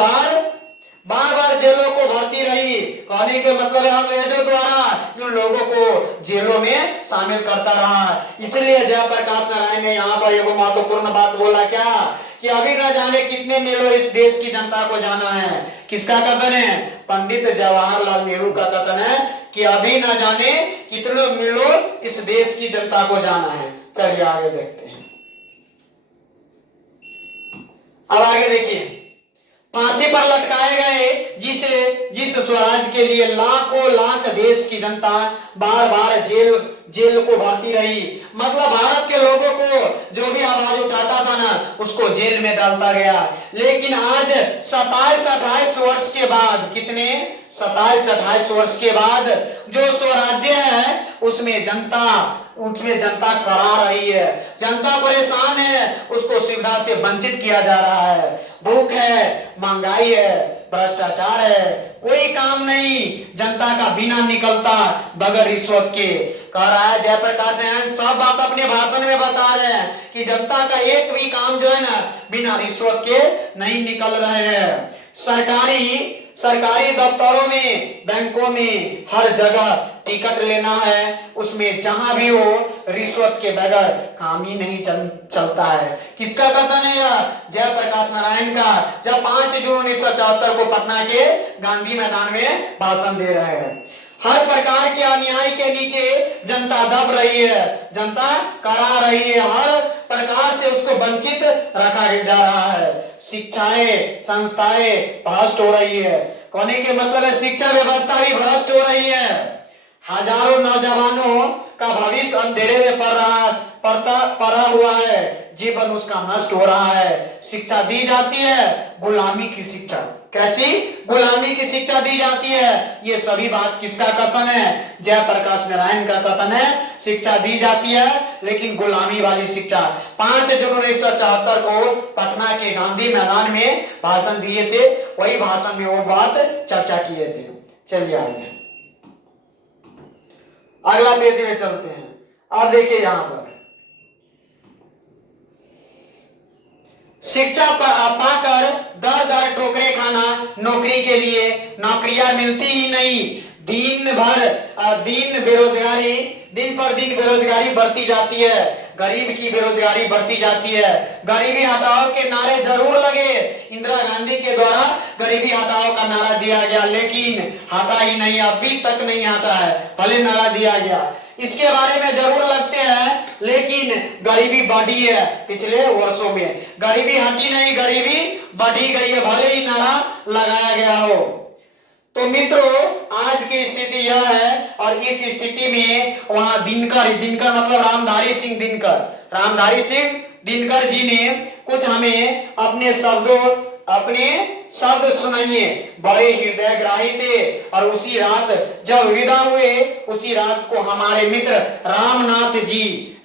बार जेलों को भरती रही। कहने के मतलब है, अंग्रेजों द्वारा इन लोगों को जेलों में शामिल करता रहा। इसलिए जयप्रकाश नारायण ने यहाँ पर एक महत्वपूर्ण बात बोला, क्या? कि अभी न जाने कितने मीलों इस देश की जनता को जाना है। किसका कथन है? पंडित जवाहरलाल नेहरू का कथन है कि अभी न जाने कितने मीलों इस देश की जनता को जाना है। चलिए आगे देखते हैं। अब आगे देखिए, फांसी पर लटकाए गए, जिस जिस स्वराज के लिए लाखों लाख देश की जनता बार बार जेल जेल को भरती रही। मतलब भारत के लोगों को जो भी आवाज उठाता था ना, उसको जेल में डालता गया। लेकिन आज 27-28 वर्ष के बाद, कितने 27-28 वर्ष के बाद जो स्वराज्य है उसमें जनता करा रही है, जनता परेशान है, उसको सुविधा से वंचित किया जा रहा है। भूख है, महंगाई है, भ्रष्टाचार है, कोई काम नहीं जनता का बिना निकलता बगैर रिश्वत के। कह रहा है जयप्रकाश नारायण, सब बात अपने भाषण में बता रहे हैं कि जनता का एक भी काम जो है ना बिना रिश्वत के नहीं निकल रहे हैं। सरकारी दफ्तरों में, बैंकों में, हर जगह टिकट लेना है, उसमें जहां भी हो रिश्वत के बगैर काम ही नहीं चलता है। किसका कथन है यह? जयप्रकाश नारायण का, जब 5 जून 1974 को पटना के गांधी मैदान में भाषण दे रहे हैं। हर प्रकार के अन्याय के नीचे जनता दब रही है, जनता करा रही है, हर प्रकार से उसको वंचित रखा जा रहा है। शिक्षाएं, संस्थाएं भ्रष्ट हो रही है। कहने के मतलब है शिक्षा व्यवस्था भी भ्रष्ट हो रही है। हजारों नौजवानों का भविष्य अंधेरे में पड़ा हुआ है, जीवन उसका नष्ट हो रहा है। शिक्षा दी जाती है, गुलामी की शिक्षा। कैसी? गुलामी की शिक्षा दी जाती है। ये सभी बात किसका कथन है? जयप्रकाश नारायण का कथन है। शिक्षा दी जाती है लेकिन गुलामी वाली शिक्षा। 5 जून 1974 को पटना के गांधी मैदान में भाषण दिए थे, वही भाषण में वो बात चर्चा किए थे। चलिए आगे अगला पेज में चलते हैं। अब देखिए यहां पर शिक्षा पाकर दर दर ठोकरे खाना, नौकरी के लिए नौकरियां मिलती ही नहीं। दिन पर दिन बेरोजगारी बढ़ती जाती है, गरीब की बेरोजगारी बढ़ती जाती है। गरीबी हटाओ के नारे जरूर लगे, इंदिरा गांधी के द्वारा गरीबी हटाओ का नारा दिया गया, लेकिन हटा ही नहीं, अभी तक नहीं हटा है। भले नारा दिया गया, इसके बारे में जरूर लगते हैं, लेकिन गरीबी बढ़ी है। पिछले वर्षों में गरीबी हटी नहीं, गरीबी बढ़ी गई है, भले ही नारा लगाया गया हो। तो मित्रों, आज की स्थिति यह है, और इस स्थिति में वहां दिनकर मतलब रामधारी सिंह दिनकर जी ने कुछ हमें अपने शब्द सुनाइए। बड़े हृदयग्राही थे, और उसी रात जब विदा हुए, उसी रात को हमारे मित्र रामनाथ जी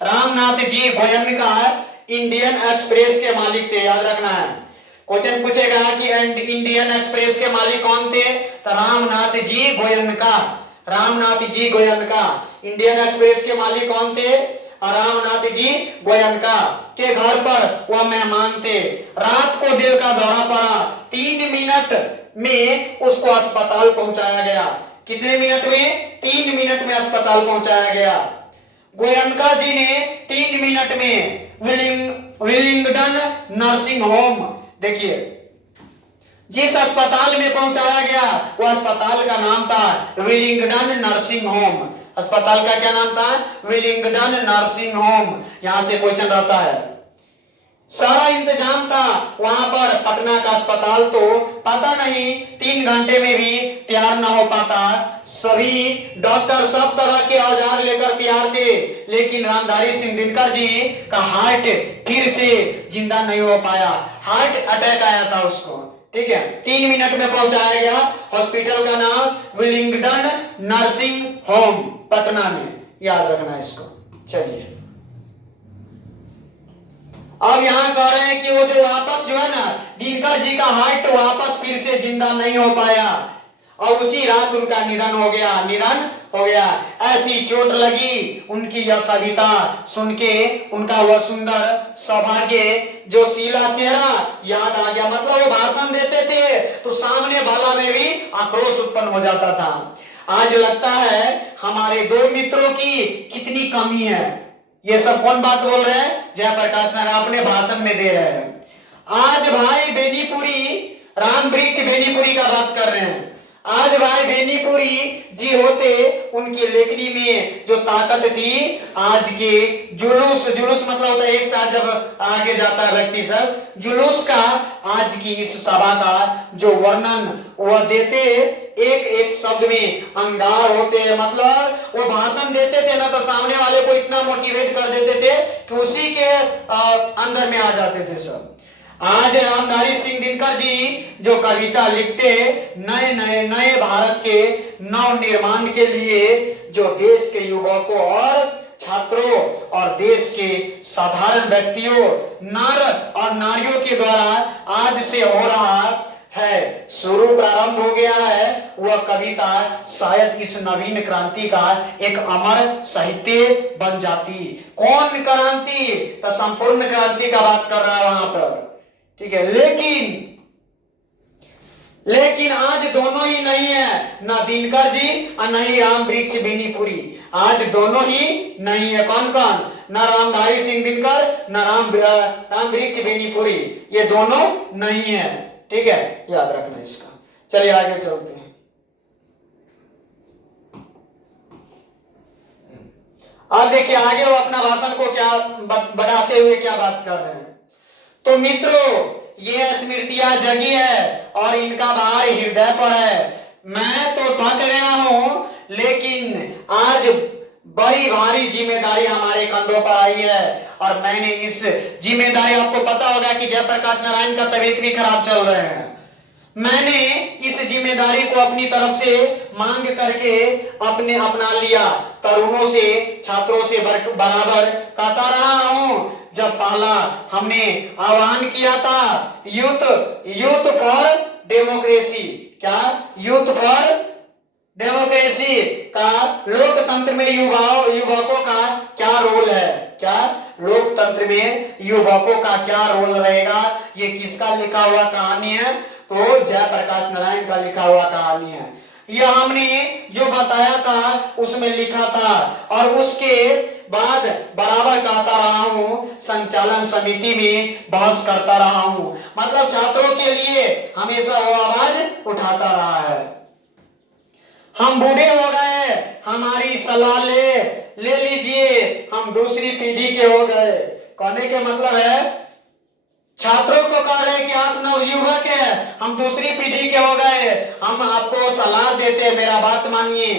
गोयनका इंडियन एक्सप्रेस के मालिक थे। याद रखना है, क्वेश्चन पूछेगा कि इंडियन एक्सप्रेस के मालिक कौन थे? तो रामनाथ जी गोयनका इंडियन एक्सप्रेस के मालिक कौन थे? रामनाथ जी गोयनका के घर पर वह मेहमान थे। रात को दिल का दौरा पड़ा, 3 मिनट में उसको अस्पताल पहुंचाया गया। कितने मिनट में? 3 मिनट में अस्पताल पहुंचाया गया। गोयनका जी ने 3 मिनट में विलिंगडन नर्सिंग होम, देखिए जिस अस्पताल में पहुंचाया गया वो अस्पताल का नाम था विलिंगडन नर्सिंग होम। अस्पताल का क्या नाम था? Willingdon nursing home. यहां से क्वेश्चन रहता है। सारा इंतजाम था वहां पर, पटना का अस्पताल तो पता नहीं 3 घंटे में भी तैयार ना हो पाता। सभी डॉक्टर सब तरह के औजार लेकर तैयार थे, लेकिन रामधारी सिंह दिनकर जी का हार्ट फिर से जिंदा नहीं हो पाया, हार्ट अटैक आया था उसको। ठीक है, 3 मिनट में पहुंचाया गया। हॉस्पिटल का नाम विलिंगडन नर्सिंग होम, पटना में। याद रखना इसको। चलिए अब यहाँ कह रहे हैं कि वो जो वापस जो है ना, दिनकर जी का हार्ट वापस फिर से जिंदा नहीं हो पाया, और उसी रात उनका निधन हो गया। ऐसी चोट लगी। उनकी यह कविता सुन के उनका वह सुंदर सौभाग्य जो शीला चेहरा याद आ गया। मतलब वो भाषण देते थे तो सामने वाला में भी आक्रोश उत्पन्न हो जाता था। आज लगता है हमारे 2 मित्रों की कितनी कमी है। ये सब कौन बात बोल रहे हैं? जयप्रकाश नारायण अपने भाषण में दे रहे हैं। आज भाई बेनीपुरी, राम वृक्ष बेनीपुरी का बात कर रहे हैं। आज भाई बेनीपुरी जी होते, उनकी लेखनी में जो ताकत थी, आज के जुलूस, जुलूस मतलब होता है एक साथ जब आगे जाता है व्यक्ति सब, जुलूस का आज की इस सभा का जो वर्णन वह देते, एक एक शब्द में अंगार होते हैं। मतलब वो भाषण देते थे ना, तो सामने वाले को इतना मोटिवेट कर देते थे कि उसी के अंदर में आ जाते थे सब। आज रामधारी सिंह दिनकर जी जो कविता लिखते, नए नए नए भारत के नव निर्माण के लिए, जो देश के युवकों और छात्रों और देश के साधारण व्यक्तियों, नर और नारियों के द्वारा आज से हो रहा है, शुरू प्रारंभ हो गया है, वह कविता शायद इस नवीन क्रांति का एक अमर साहित्य बन जाती। कौन क्रांति? तो संपूर्ण क्रांति का बात कर रहा है वहां पर, ठीक है। लेकिन आज दोनों ही नहीं है, ना दिनकर जी और नहीं राम वृक्ष बेनीपुरी, आज दोनों ही नहीं है। कौन कौन? ना रामधारी सिंह दिनकर, ना राम वृक्ष बेनीपुरी, ये दोनों नहीं है, ठीक है, याद रखना इसका। चलिए आगे चलते हैं। अब देखिए आगे वो अपना भाषण को क्या बढ़ाते हुए क्या बात कर रहे हैं। तो मित्रों, ये स्मृतियां जगी है और इनका भार हृदय पर है। मैं तो थक गया हूं, लेकिन आज बड़ी भारी जिम्मेदारी हमारे कंधों पर आई है, और मैंने इस जिम्मेदारी, आपको पता होगा कि जयप्रकाश नारायण का तबीयत भी खराब चल रहे हैं, मैंने इस जिम्मेदारी को अपनी तरफ से मांग करके अपने अपना लिया। तरुणों से, छात्रों से बराबर कहता रहा हूं। जब पहला हमने आह्वान किया था यूथ फॉर डेमोक्रेसी, क्या यूथ फॉर डेमोक्रेसी का, लोकतंत्र में युवकों का क्या रोल है, क्या लोकतंत्र में युवकों का क्या रोल रहेगा, ये किसका लिखा हुआ कहानी है? तो जयप्रकाश नारायण का लिखा हुआ कहानी है। यह हमने जो बताया था उसमें लिखा था, और उसके बाद बराबर कहता रहा हूं, संचालन समिति में बहस करता रहा हूं। मतलब छात्रों के लिए हमेशा वो आवाज उठाता रहा है। हम बूढ़े हो गए, हमारी सलाह ले लीजिए, हम दूसरी पीढ़ी के हो गए। कहने के मतलब है छात्रों को कह रहे कि आप नवयुवक हैं, हम दूसरी पीढ़ी के हो गए, हम आपको सलाह देते, मेरा बात मानिए,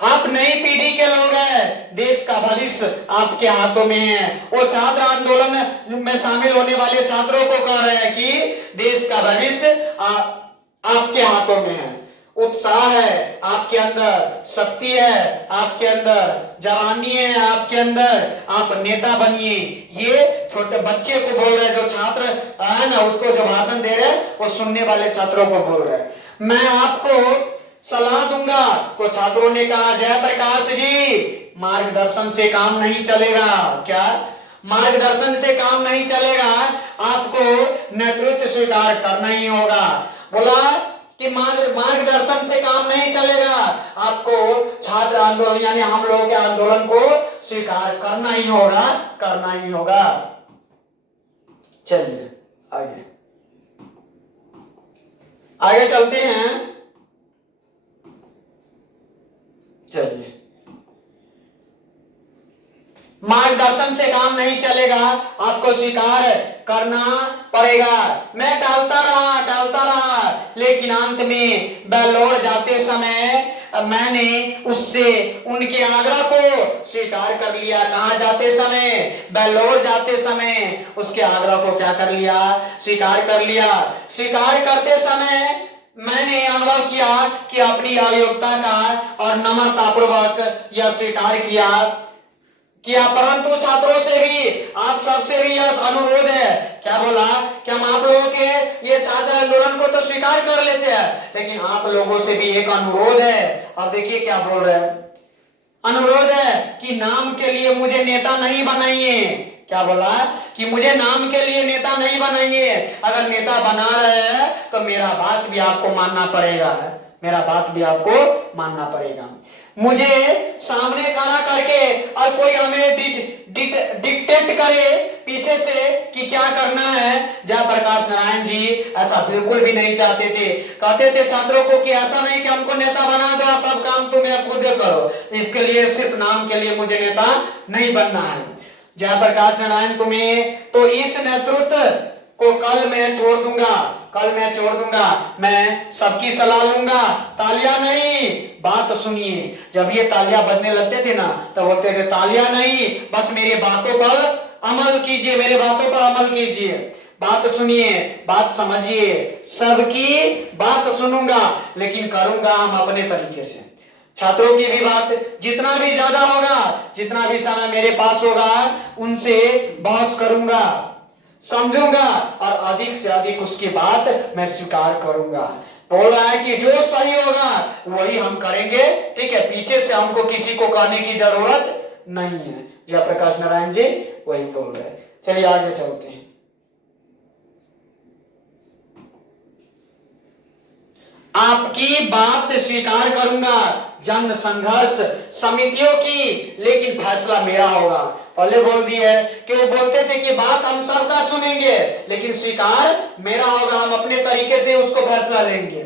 आप नई पीढ़ी के लोग हैं, देश का भविष्य आपके हाथों में है। वो छात्र आंदोलन में शामिल होने वाले छात्रों को कह रहे हैं कि देश का भविष्य आपके हाथों में है। उत्साह है आपके अंदर, शक्ति है आपके अंदर, जवानी है आपके अंदर, आप नेता बनिए। ये छोटे बच्चे को बोल रहे हैं, जो छात्र है ना, उसको जो भाषण दे रहे हैं, वो सुनने वाले छात्रों को बोल रहे हैं, मैं आपको सलाह दूंगा। तो छात्रों ने कहा, जयप्रकाश जी, मार्गदर्शन से काम नहीं चलेगा। क्या मार्गदर्शन से काम नहीं चलेगा? आपको नेतृत्व स्वीकार करना ही होगा। बोला कि मार्गदर्शन से काम नहीं चलेगा, आपको छात्र आंदोलन यानी हम लोगों के आंदोलन को स्वीकार करना ही होगा, करना ही होगा। चलिए आगे आगे चलते हैं। चलिए, मार्गदर्शन से काम नहीं चलेगा, आपको स्वीकार करना पड़ेगा। मैं टालता रहा, लेकिन अंत में बेल्लौर जाते समय मैंने उससे उनके आग्रह को स्वीकार कर लिया। कहां जाते समय? बेल्लौर जाते समय उसके आग्रह को क्या कर लिया? स्वीकार कर लिया। स्वीकार करते समय मैंने अनुभव किया कि अपनी अयोग्यता का और नम्रता पूर्वक यह स्वीकार किया, परंतु छात्रों से भी, आप सबसे भी यह अनुरोध है। क्या बोला? कि हम आप लोगों के ये छात्र आंदोलन को तो स्वीकार कर लेते हैं, लेकिन आप लोगों से भी एक अनुरोध है। अब देखिए क्या बोल रहे हैं, अनुरोध है कि नाम के लिए मुझे नेता नहीं बनाइए। क्या बोला? कि मुझे नाम के लिए नेता नहीं बनाइए, अगर नेता बना रहे हैं तो मेरा बात भी आपको मानना पड़ेगा, मेरा बात भी आपको मानना पड़ेगा। मुझे सामने खड़ा करके और कोई हमें डिक्टेट करे, पीछे पीछे से कि क्या करना है। जयप्रकाश नारायण जी ऐसा बिल्कुल भी नहीं चाहते थे। कहते थे छात्रों को कि ऐसा नहीं कि हमको नेता बना दो, सब काम तुम्हें खुद करो, इसके लिए सिर्फ नाम के लिए मुझे नेता नहीं बनना है। जयप्रकाश नारायण तुम्हें तो इस नेतृत्व को कल मैं छोड़ दूंगा, कल मैं छोड़ दूंगा, मैं सबकी सलाह लूंगा, तालियां नहीं, बात सुनिए। जब ये तालियां बजने लगते थे ना तो बोलते थे तालियां नहीं, बस मेरी बातों पर अमल कीजिए, मेरे बातों पर अमल कीजिए, बात सुनिए, बात समझिए, सबकी बात सुनूंगा लेकिन करूंगा हम अपने तरीके से। छात्रों की भी बात जितना भी ज्यादा होगा, जितना भी समय मेरे पास होगा, उनसे बहस करूंगा, समझूंगा और अधिक से अधिक उसकी बात मैं स्वीकार करूंगा। बोल रहा है कि जो सही होगा वही हम करेंगे, ठीक है, पीछे से हमको किसी को कहने की जरूरत नहीं है। जयप्रकाश नारायण जी वही बोल रहे हैं। चलिए आगे चलते हैं। आपकी बात स्वीकार करूंगा, जन संघर्ष समितियों की, लेकिन फैसला मेरा होगा। पहले बोल दिया है कि वो बोलते थे कि बात हम सबका सुनेंगे लेकिन स्वीकार मेरा होगा, हम अपने तरीके से उसको फैसला लेंगे।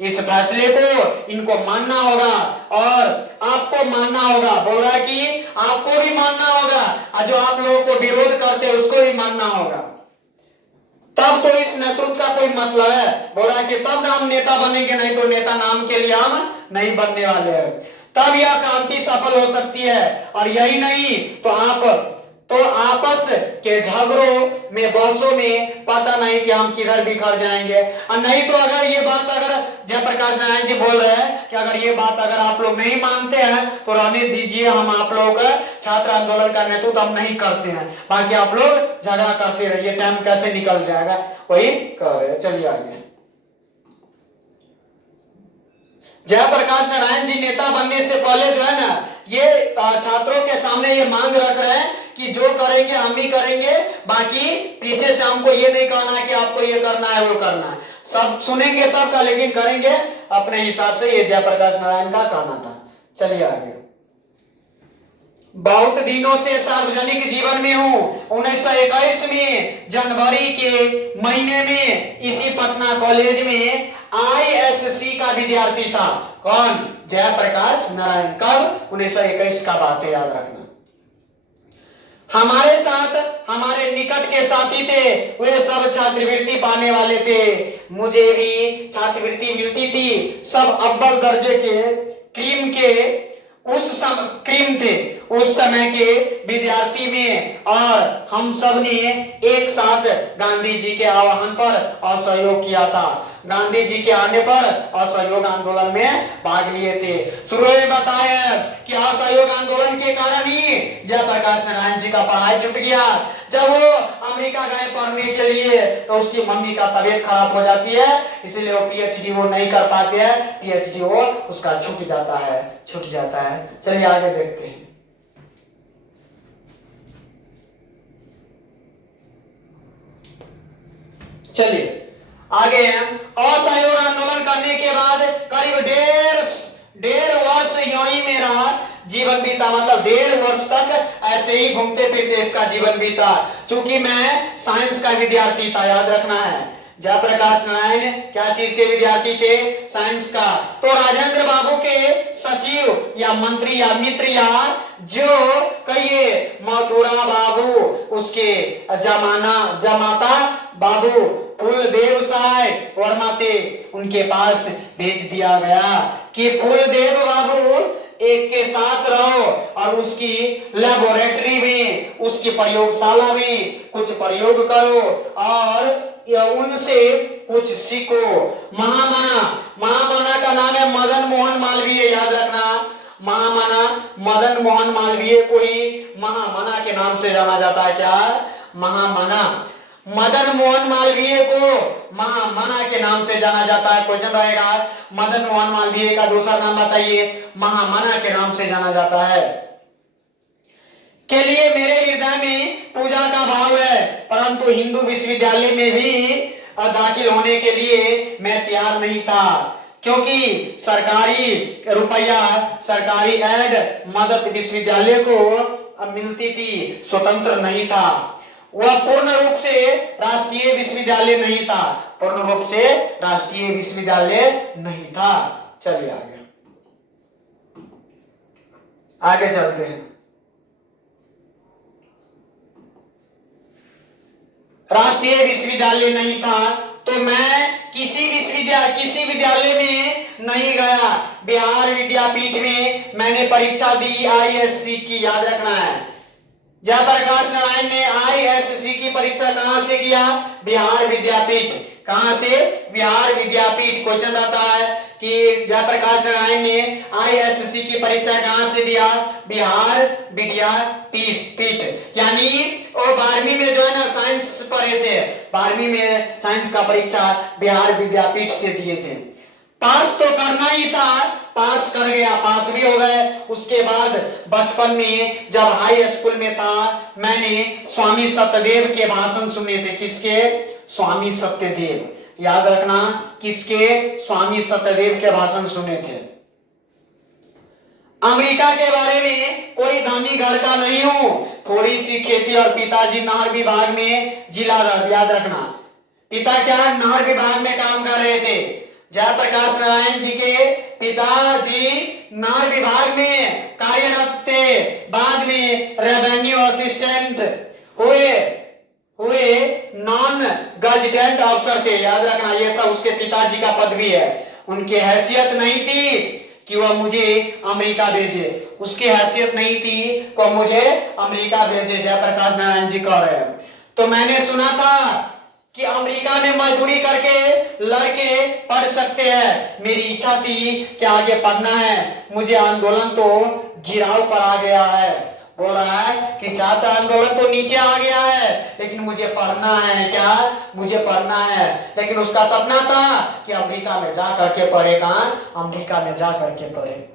इस फैसले को इनको मानना होगा और आपको मानना होगा। बोल रहा है कि आपको भी मानना होगा और जो आप लोगों को विरोध करते हैं उसको भी मानना होगा, तब तो इस नेतृत्व का कोई मतलब है। बोला कि तब ना हम नेता बनेंगे, नहीं तो नेता नाम के लिए हम नहीं बनने वाले हैं। तब यह क्रांति सफल हो सकती है। और यही नहीं तो आपस के झगड़ों में, बहसों में पता नहीं कि हम किधर बिखर जाएंगे। और नहीं तो अगर ये बात, अगर जयप्रकाश नारायण जी बोल रहे हैं कि अगर ये बात अगर आप लोग नहीं मानते हैं तो रहने दीजिए, हम आप लोगों का छात्र आंदोलन का नेतृत्व हम नहीं करते हैं, बाकी आप लोग झगड़ा करते रहिए, टाइम कैसे निकल जाएगा, वही कह रहे हैं। चलिए आगे। जयप्रकाश नारायण जी नेता बनने से पहले जो है ना, ये छात्रों के सामने ये मांग रख रहे हैं कि जो करेंगे हम ही करेंगे, बाकी पीछे से हमको ये नहीं कहना है कि आपको ये करना है वो करना है, सब सुनेंगे सबका लेकिन करेंगे अपने हिसाब से। ये जयप्रकाश नारायण का कहना था। चलिए आगे। बहुत दिनों से सार्वजनिक जीवन में हूं। 1921 में जनवरी के महीने में इसी पटना कॉलेज में ISC का विद्यार्थी था। कौन? जयप्रकाश नारायण। कब? 1921 का बात है, याद रखना। हमारे साथ हमारे निकट के साथी थे, वे सब छात्रवृत्ति पाने वाले थे, मुझे भी छात्रवृत्ति मिलती थी। सब अव्वल दर्जे के क्रीम थे उस समय के विद्यार्थी में, और हम सब ने एक साथ गांधी जी के आह्वान पर असहयोग किया था। गांधी जी के आने पर असहयोग आंदोलन में भाग लिए थे। शुरू में बताया कि असहयोग आंदोलन के कारण ही जयप्रकाश नारायण जी का पढ़ाई छूट गया। जब वो अमेरिका गए पढ़ने के लिए तो उसकी मम्मी का तबीयत खराब हो जाती है, इसलिए वो PhD वो नहीं कर पाते हैं, PhD वो उसका छूट जाता है। चलिए आगे देखते हैं। चलिए आगे। असहयोग आंदोलन करने के बाद करीब डेढ़ वर्ष यूं ही मेरा जीवन बीता, मतलब 1.5 वर्ष तक ऐसे ही घूमते फिरते इसका जीवन बीता। चूंकि मैं साइंस का विद्यार्थी था, याद रखना है। जयप्रकाश नारायण क्या चीज के विद्यार्थी थे? साइंस का। तो राजेंद्र बाबू के सचिव या मंत्री या मित्र या जो कहिए मथुरा बाबू, उसके जमाता बाबू फूलदेव सहाय वर्मा थे, उनके पास भेज दिया गया कि फूलदेव बाबू एक के साथ रहो और उसकी लेबोरेटरी में, उसकी प्रयोगशाला में कुछ प्रयोग करो और उनसे कुछ सीखो। महामना का नाम है मदन मोहन मालवीय, याद रखना। महामना मदन मोहन मालवीय को ही महामना के नाम से जाना जाता है। क्या? महामना। मदन मोहन मालवीय को महामना के नाम से जाना जाता है। क्वेश्चन रहेगा मदन मोहन मालवीय का दूसरा नाम बताइए। महामना के नाम से जाना जाता है। के लिए मेरे हृदय में पूजा का भाव है, परंतु हिंदू विश्वविद्यालय में भी दाखिल होने के लिए मैं तैयार नहीं था, क्योंकि सरकारी रुपया, सरकारी एड मदद विश्वविद्यालय को मिलती थी, स्वतंत्र नहीं था। वह पूर्ण रूप से राष्ट्रीय विश्वविद्यालय नहीं था, पूर्ण रूप से राष्ट्रीय विश्वविद्यालय नहीं था। चलिए आगे आगे चलते हैं। राष्ट्रीय विश्वविद्यालय नहीं था तो मैं किसी विद्यालय में नहीं गया। बिहार विद्यापीठ में मैंने परीक्षा दी आईएससी की, याद रखना है। जयप्रकाश नारायण ने आईएससी की परीक्षा कहां से किया? बिहार विद्यापीठ। कहां से? बिहार विद्यापीठ। क्वेश्चन आता है कि जयप्रकाश नारायण ने आईएससी की परीक्षा कहां से दिया? बिहार विद्यापीठ। यानी वो 12वीं में जो है ना साइंस पढ़े थे, 12वीं में साइंस का परीक्षा बिहार विद्यापीठ से दिए थे। पास तो करना ही था, पास कर गया, पास भी हो गए। उसके बाद बचपन में जब हाई स्कूल में था मैंने स्वामी सत्यदेव के भाषण सुने थे। किसके? स्वामी सत्यदेव। याद रखना, किसके? स्वामी सत्यदेव के भाषण सुने थे। अमेरिका के बारे में कोई दानी घर का नहीं हूं, थोड़ी सी खेती और पिताजी नहर विभाग में जिलाधर। याद रखना, पिता क्या नहर विभाग में काम कर रहे थे। जयप्रकाश नारायण जी के पिताजी नहर विभाग में कार्यरत थे, बाद में रेवेन्यू असिस्टेंट हुए नॉन गजेटेड ऑफिसर थे। याद रखना, ये सब उसके पिताजी का पदवी है। उनकी हैसियत नहीं थी कि वह मुझे अमेरिका भेजे, उसकी हैसियत नहीं थी कि मुझे अमेरिका भेजे। जयप्रकाश नारायण जी कह रहे हैं। तो मैंने सुना था कि अमेरिका में मजदूरी करके लड़के पढ़ सकते हैं। मेरी इच्छा थी कि आगे पढ़ना है। मुझे आंदोलन तो गिराव पर आ गया है। बोल रहा है कि छात्र आंदोलन तो नीचे आ गया है, लेकिन मुझे पढ़ना है। क्या? मुझे पढ़ना है। लेकिन उसका सपना था कि अमेरिका में जा करके पढ़े। कहाँ? अमेरिका में जा करके पढ़े।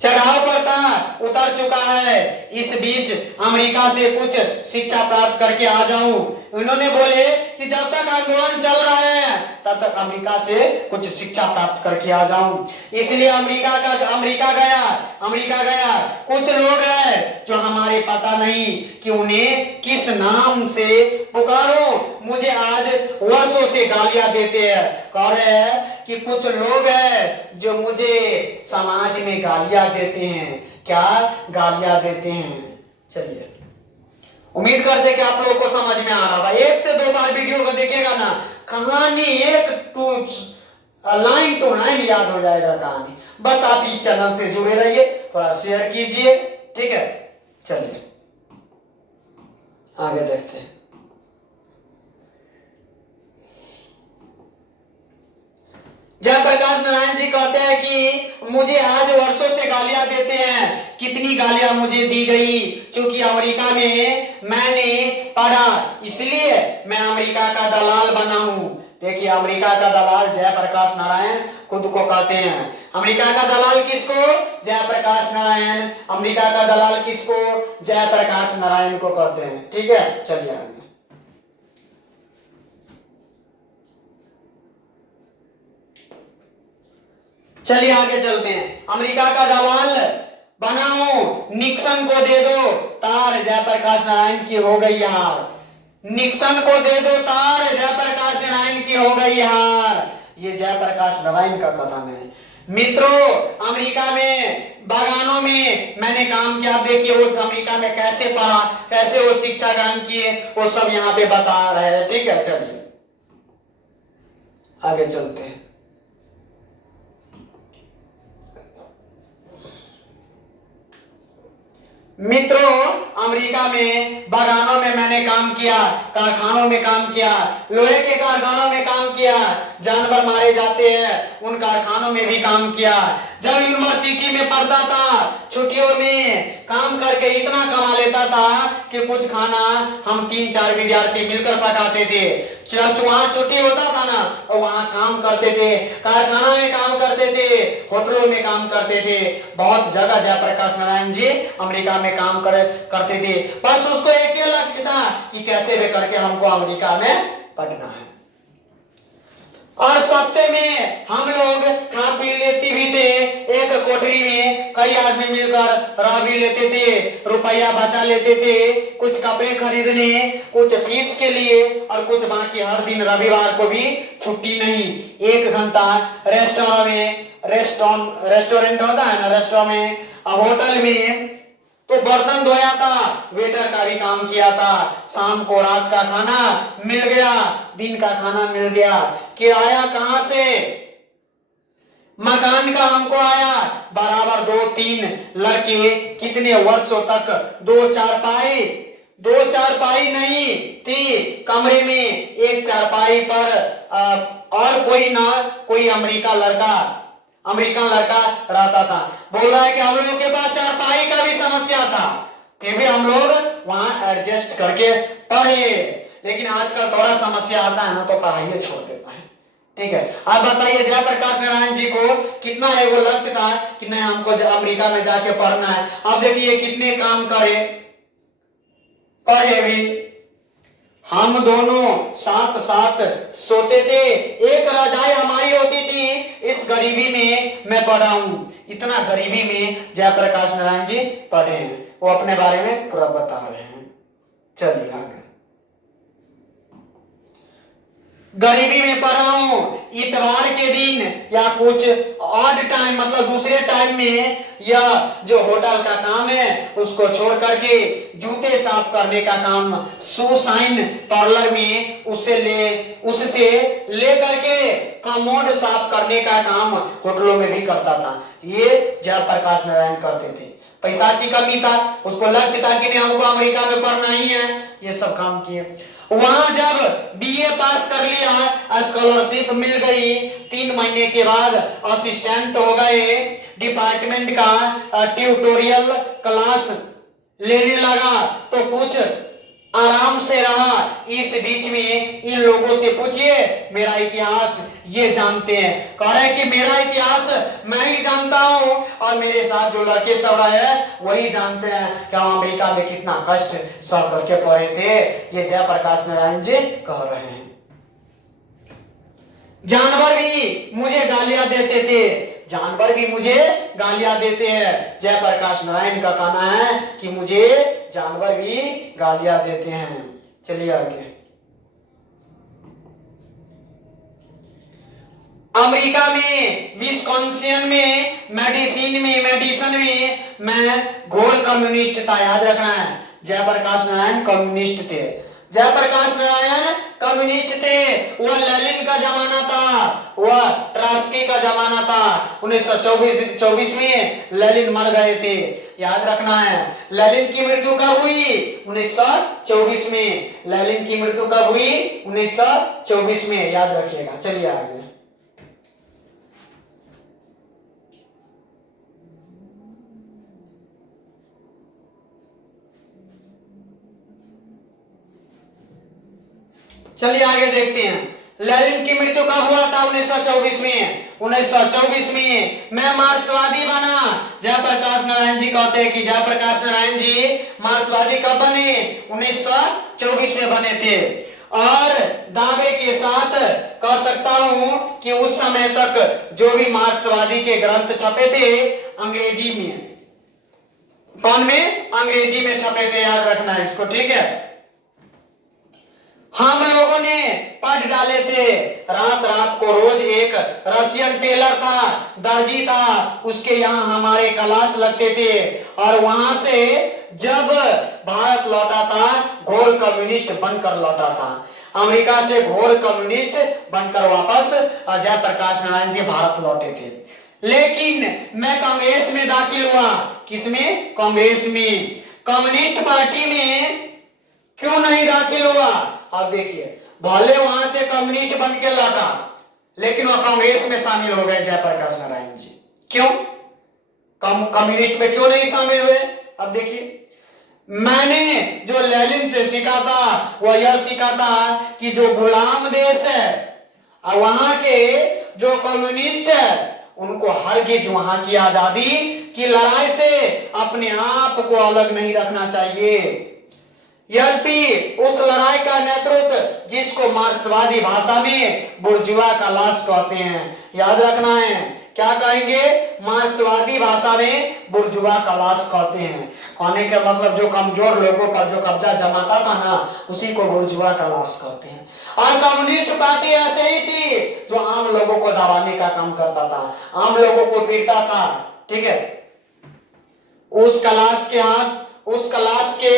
चढ़ाव पर था, उतर चुका है। इस बीच अमेरिका से कुछ शिक्षा प्राप्त करके आ जाऊं। उन्होंने बोले कि जब तक आंदोलन चल रहा है तब तक अमेरिका से कुछ शिक्षा प्राप्त करके आ जाऊं। इसलिए अमेरिका गया। कुछ लोग हैं जो हमारे पता नहीं कि उन्हें किस नाम से पुकारो। मुझे आज वर्षों से गालियां देते हैं। कह रहे हैं कि कुछ लोग हैं जो मुझे समाज में गालियां देते हैं। क्या गालियां देते हैं? चलिए, उम्मीद करते हैं कि आप लोगों को समझ में आ रहा होगा। 1 से 2 बार वीडियो को देखिएगा ना, कहानी लाइन टू लाइन याद हो जाएगा कहानी। बस आप इस चैनल से जुड़े रहिए, थोड़ा शेयर कीजिए, ठीक है। चलिए आगे देखते हैं। जयप्रकाश नारायण जी कहते हैं कि मुझे आज वर्षों से गालियां देते हैं। कितनी गालियां मुझे दी गई, क्योंकि अमेरिका में मैंने पढ़ा, इसलिए मैं अमेरिका का दलाल बना हूं। देखिए, अमेरिका का दलाल जयप्रकाश नारायण खुद को कहते हैं। अमेरिका का दलाल किसको? जयप्रकाश नारायण। अमेरिका का दलाल किसको? जयप्रकाश नारायण को कहते हैं। ठीक है, चलिए आगे। चलिए आगे चलते हैं। अमेरिका का दलाल बना हूं, निक्सन को दे दो तार। जयप्रकाश नारायण की हो गई हार। निक्सन को दे दो तार, जयप्रकाश नारायण की हो गई हार। ये जयप्रकाश नारायण का कथन है। मित्रों, अमेरिका में बागानों में मैंने काम किया। आप देखिए वो अमेरिका में कैसे पढ़ा, कैसे वो शिक्षा ग्रहण किए, वो सब यहाँ पे बता रहे हैं। ठीक है, चलिए आगे चलते हैं। मित्रों, अमेरिका में बागानों में मैंने काम किया, कारखानों में काम किया, लोहे के कारखानों में काम किया, जानवर मारे जाते हैं उन कारखानों में भी काम किया। जब यूनिवर्सिटी में पढ़ता था, छुट्टियों में काम करके इतना कमा लेता था कि कुछ खाना हम 3-4 विद्यार्थी मिलकर पकाते थे। जब वहां छुट्टी होता था ना तो वहां काम करते थे, कारखाना में काम करते थे, होटलों में काम करते थे। बहुत जगह जयप्रकाश नारायण जी अमेरिका में काम करते थे। बस उसको एक ही लक्ष्य था कि कैसे भी करके हमको अमेरिका में पढ़ना है। और सस्ते में हम लोग खा पी लेते भी थे। एक कोठरी में कई आदमी मिलकर रह भी लेते थे, रुपया बचा लेते थे, कुछ कपड़े खरीदने, कुछ फीस के लिए, और कुछ बाकी हर दिन रविवार को भी छुट्टी नहीं। 1 घंटा रेस्टोरेंट होता है ना, रेस्टोरेंट में, होटल में तो बर्तन धोया था, वेटर का भी काम किया था। शाम को रात का खाना मिल गया, दिन का खाना मिल गया। किराया कहां से? मकान का हमको आया बराबर 2-3 लड़के कितने वर्षों तक दो चारपाई नहीं थी कमरे में, एक चारपाई पर और कोई अमेरिकन लड़का रहता था। बोल रहा है कि हम लोगों के पास चारपाई का भी समस्या था, फिर भी हम लोग वहां एडजस्ट करके पढ़े। लेकिन आजकल थोड़ा समस्या आता है ना तो पढ़ाई छोड़ देता है। ठीक है, आप बताइए जयप्रकाश नारायण जी को कितना एगो लक्ष्य था कि नहीं हमको अमेरिका में जाके पढ़ना है। अब देखिए कितने काम करे, पढ़े भी। हम दोनों साथ साथ सोते थे, एक रजाई हमारी होती थी। इस गरीबी में मैं पढ़ा हूं, इतना गरीबी में जयप्रकाश नारायण जी पढ़े हैं। वो अपने बारे में पूरा बता रहे हैं। चलिए आगे। गरीबी में पढ़ा हूं, इतवार के दिन या कुछ ऑड टाइम मतलब दूसरे टाइम में, या जो होटल का काम है उसको छोड़ करके जूते साफ करने का काम शू शाइन पार्लर में उससे ले करके कमोड साफ करने का काम होटलों में भी करता था। ये जयप्रकाश नारायण करते थे। पैसा की कमी था, उसको लक्ष्य था कि नहीं हमको अमेरिका में पढ़ना ही है, ये सब काम किए। वहां जब बीए पास कर लिया, स्कॉलरशिप मिल गई, 3 महीने के बाद असिस्टेंट हो गए, डिपार्टमेंट का ट्यूटोरियल क्लास लेने लगा तो कुछ आराम से रहा। इस बीच में इन लोगों से पूछिए मेरा इतिहास, ये जानते हैं। कह रहे कि मेरा इतिहास मैं ही जानता हूं और मेरे साथ जो लड़के सब रहे हैं वही जानते हैं कि हम अमेरिका में कितना कष्ट सह करके पढ़े थे। ये जयप्रकाश नारायण जी कह रहे हैं। जानवर भी मुझे गालियां देते थे, जानवर भी मुझे गालियां देते हैं। जयप्रकाश नारायण का कहना है कि मुझे जानवर भी गालियां देते हैं। चलिए आगे। अमेरिका में विस्कॉन्सिन में मेडिसिन में मैं घोर कम्युनिस्ट था, याद रखना है। जयप्रकाश नारायण कम्युनिस्ट थे। जयप्रकाश नारायण कम्युनिस्ट थे। वह लेनिन का जमाना था, वह ट्रास्की का जमाना था। 1924 में लेनिन मर गए थे, याद रखना है। लेनिन की मृत्यु कब हुई? 1924 में। लेनिन की मृत्यु कब हुई? 1924 में, याद रखिएगा। चलिए आगे। चलिए आगे देखते हैं। लेनिन की मृत्यु कब हुआ था? 1924 में। 1924 में मैं मार्क्सवादी बना। जयप्रकाश नारायण जी कहते हैं कि जयप्रकाश नारायण जी मार्क्सवादी कब बने? 1924 में बने थे। और दावे के साथ कह सकता हूं कि उस समय तक जो भी मार्क्सवादी के ग्रंथ छपे थे अंग्रेजी में, कौन में? अंग्रेजी में छपे थे, याद रखना है इसको, ठीक है। हम लोगों ने पढ़ डाले थे। रात रात को रोज एक रशियन टेलर था, दर्जी था, उसके यहाँ हमारे क्लास लगते थे। और वहां से जब भारत लौटा था घोर कम्युनिस्ट बनकर लौटा था। अमेरिका से घोर कम्युनिस्ट बनकर वापस जयप्रकाश नारायण जी भारत लौटे थे। लेकिन मैं कांग्रेस में दाखिल हुआ। किसमें? कांग्रेस में। कम्युनिस्ट पार्टी में क्यों नहीं दाखिल हुआ? आप देखिए, भले वहां से कम्युनिस्ट बन के लौटा, लेकिन वह कांग्रेस में शामिल हो गए जयप्रकाश नारायण जी। क्यों? कम्युनिस्ट में क्यों नहीं शामिल हुए? अब देखिए, मैंने जो लेनिन से सीखा था वह यह सीखा था कि जो गुलाम देश है और वहां के जो कम्युनिस्ट है उनको हरगिज वहां की आजादी की लड़ाई से अपने आप को अलग नहीं रखना चाहिए। यद्यपि उस लड़ाई का नेतृत्व जिसको मार्क्सवादी भाषा में बुर्जुआ का लाश कहते हैं, याद रखना है, क्या कहेंगे, मार्क्सवादी भाषा में बुर्जुआ का लाश कहते हैं। कहने के मतलब जो कमजोर लोगों पर जो कब्जा जमाता था ना, उसी को बुर्जुआ का लाश कहते हैं। और कम्युनिस्ट पार्टी ऐसे ही थी जो आम लोगों को दबाने का काम करता था, आम लोगों को पीटता था, ठीक है। उस क्लास के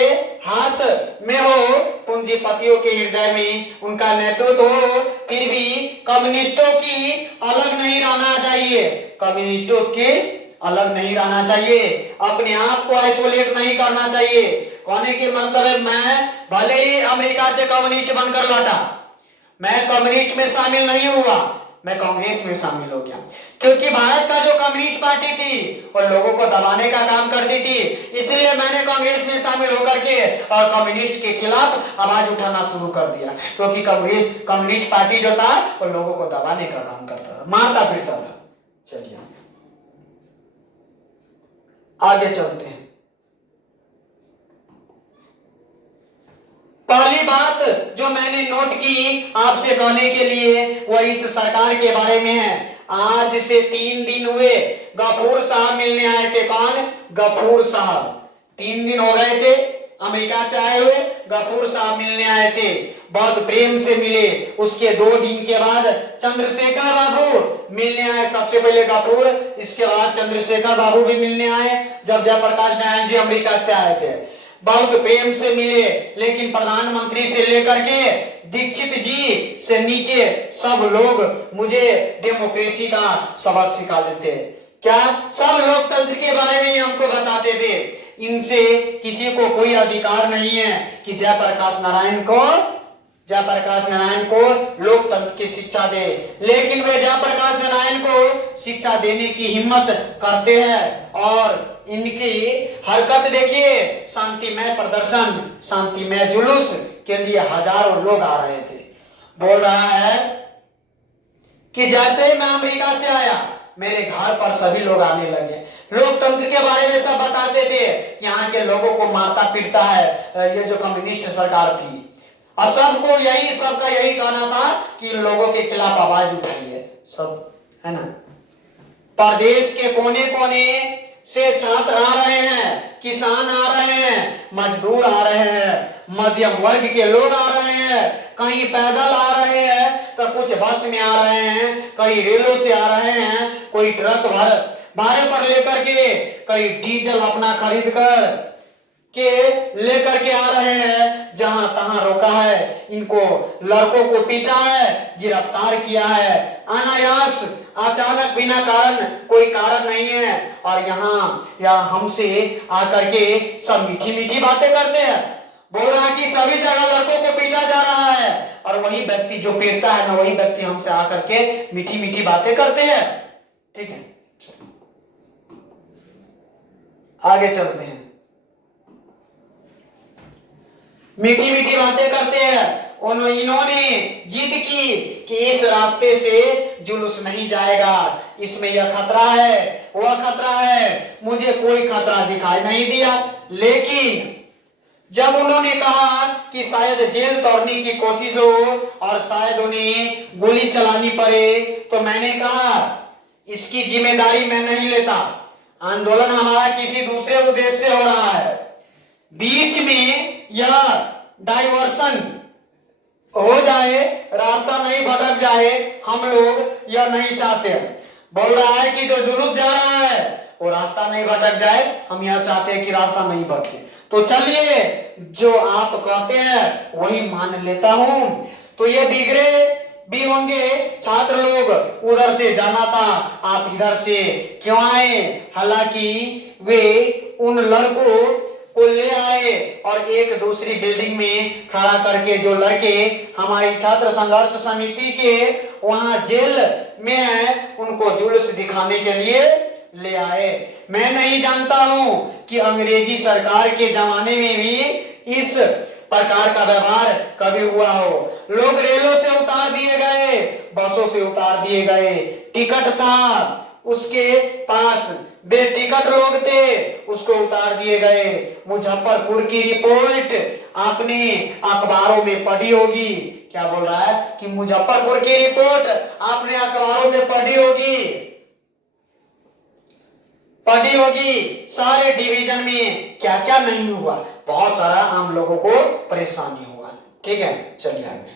हाथ में हो, पूंजीपतियों के हृदय में उनका नेतृत्व हो, फिर भी कम्युनिस्टों की अलग नहीं रहना चाहिए, कम्युनिस्टों के अलग नहीं रहना चाहिए, अपने आप को आइसोलेट नहीं करना चाहिए। कहने के मतलब है, मैं भले ही अमेरिका से कम्युनिस्ट बनकर लौटा, मैं कम्युनिस्ट में शामिल नहीं हुआ, मैं कांग्रेस में शामिल हो गया, क्योंकि भारत का जो कम्युनिस्ट पार्टी थी वो लोगों को दबाने का काम करती थी, इसलिए मैंने कांग्रेस में शामिल होकर के और कम्युनिस्ट के खिलाफ आवाज उठाना शुरू कर दिया, क्योंकि कम्युनिस्ट पार्टी जो था वो लोगों को दबाने का काम करता था, मारता पीटता था। चलिए आगे चलते हैं। पहली बात जो मैंने नोट की आपसे कहने के लिए वो इस सरकार के बारे में है। आज से 3 दिन हुए गफूर साहब मिलने आए थे। कौन? गफूर साहब। 3 दिन हो गए थे अमेरिका से आए हुए, गफूर साहब मिलने आए थे, बहुत प्रेम से मिले। उसके 2 दिन के बाद चंद्रशेखर बाबू मिलने आए। सबसे पहले गफूर, इसके बाद चंद्रशेखर बाबू भी मिलने आए जब जयप्रकाश नारायण जी अमेरिका से आए थे। बहुत प्रेम से मिले, लेकिन प्रधानमंत्री से लेकर के दीक्षित जी से नीचे सब लोग मुझे डेमोक्रेसी का सबक सिखा देते। क्या? सब लोकतंत्र के बारे में हमको बताते थे। इनसे किसी को कोई अधिकार नहीं है कि जयप्रकाश नारायण को लोकतंत्र की शिक्षा दे, लेकिन वे जयप्रकाश नारायण को शिक्षा देने की हिम्मत करते हैं। और इनकी हरकत देखिए, शांतिमय प्रदर्शन, शांतिमय जुलूस के लिए हजारों लोग आ रहे थे। बोल रहा है कि जैसे ही मैं अमेरिका से आया मेरे घर पर सभी लोग आने लगे, लोकतंत्र के बारे में सब बताते थे कि यहाँ के लोगों को मारता पीटता है ये जो कम्युनिस्ट सरकार थी। और सबको सबका यही कहना था कि लोगों के खिलाफ आवाज उठाइए, सब है ना। प्रदेश के कोने कोने से छात्र आ रहे हैं, किसान आ रहे हैं, मजदूर आ रहे हैं, मध्यम वर्ग के लोग आ रहे हैं, कहीं पैदल आ रहे हैं तो कुछ बस में आ रहे हैं, कहीं रेलों से आ रहे हैं, कोई ट्रक भाड़े पर लेकर के, कहीं डीजल अपना खरीद कर के लेकर के आ रहे हैं। जहां तहां रोका है, इनको लड़कों को पीटा है, गिरफ्तार किया है, अनायास, अचानक, बिना कारण, कोई कारण नहीं है। और यहाँ हमसे आकर के सब मीठी मीठी बातें करते हैं। बोल रहा है कि सभी जगह लड़कों को पीटा जा रहा है, और वही व्यक्ति जो पीटता है ना, वही व्यक्ति हमसे आकर के मीठी मीठी बातें करते हैं। ठीक है, आगे चलते हैं। मीठी मीठी बातें करते हैं। इन्होंने जिद की कि इस रास्ते से जुलूस नहीं जाएगा, इसमें यह खतरा है, वह खतरा है। मुझे कोई खतरा दिखाई नहीं दिया, लेकिन जब उन्होंने कहा कि शायद जेल तोड़ने की कोशिश हो और शायद उन्हें गोली चलानी पड़े, तो मैंने कहा इसकी जिम्मेदारी मैं नहीं लेता। आंदोलन हमारा किसी दूसरे उद्देश्य से हो रहा है। बीच में यह डाइवर्सन हो जाए, रास्ता नहीं भटक जाए, हम लोग यह नहीं चाहते। बोल रहा है कि जो जुलूस जा रहा है वो रास्ता नहीं भटक जाए, हम यह चाहते हैं कि रास्ता नहीं भटके। तो चलिए, जो आप कहते हैं वही मान लेता हूं। तो ये बिगड़े भी होंगे छात्र लोग, उधर से जाना था, आप इधर से क्यों आए? हालांकि वे उन लड़कों को ले आए और एक दूसरी बिल्डिंग में खड़ा करके, जो लड़के हमारी छात्र संघर्ष समिति के वहां जेल में हैं, उनको जुलूस दिखाने के लिए ले आए। मैं नहीं जानता हूं कि अंग्रेजी सरकार के जमाने में भी इस प्रकार का व्यवहार कभी हुआ हो। लोग रेलों से उतार दिए गए, बसों से उतार दिए गए, टिकट था उसके पास, बेटिकट लोग थे उसको उतार दिए गए। मुजफ्फरपुर की रिपोर्ट आपने अखबारों में पढ़ी होगी। क्या बोल रहा है कि मुजफ्फरपुर की रिपोर्ट आपने अखबारों में पढ़ी होगी। सारे डिवीजन में क्या क्या नहीं हुआ, बहुत सारा आम लोगों को परेशानी हुआ। ठीक है, चलिए आगे।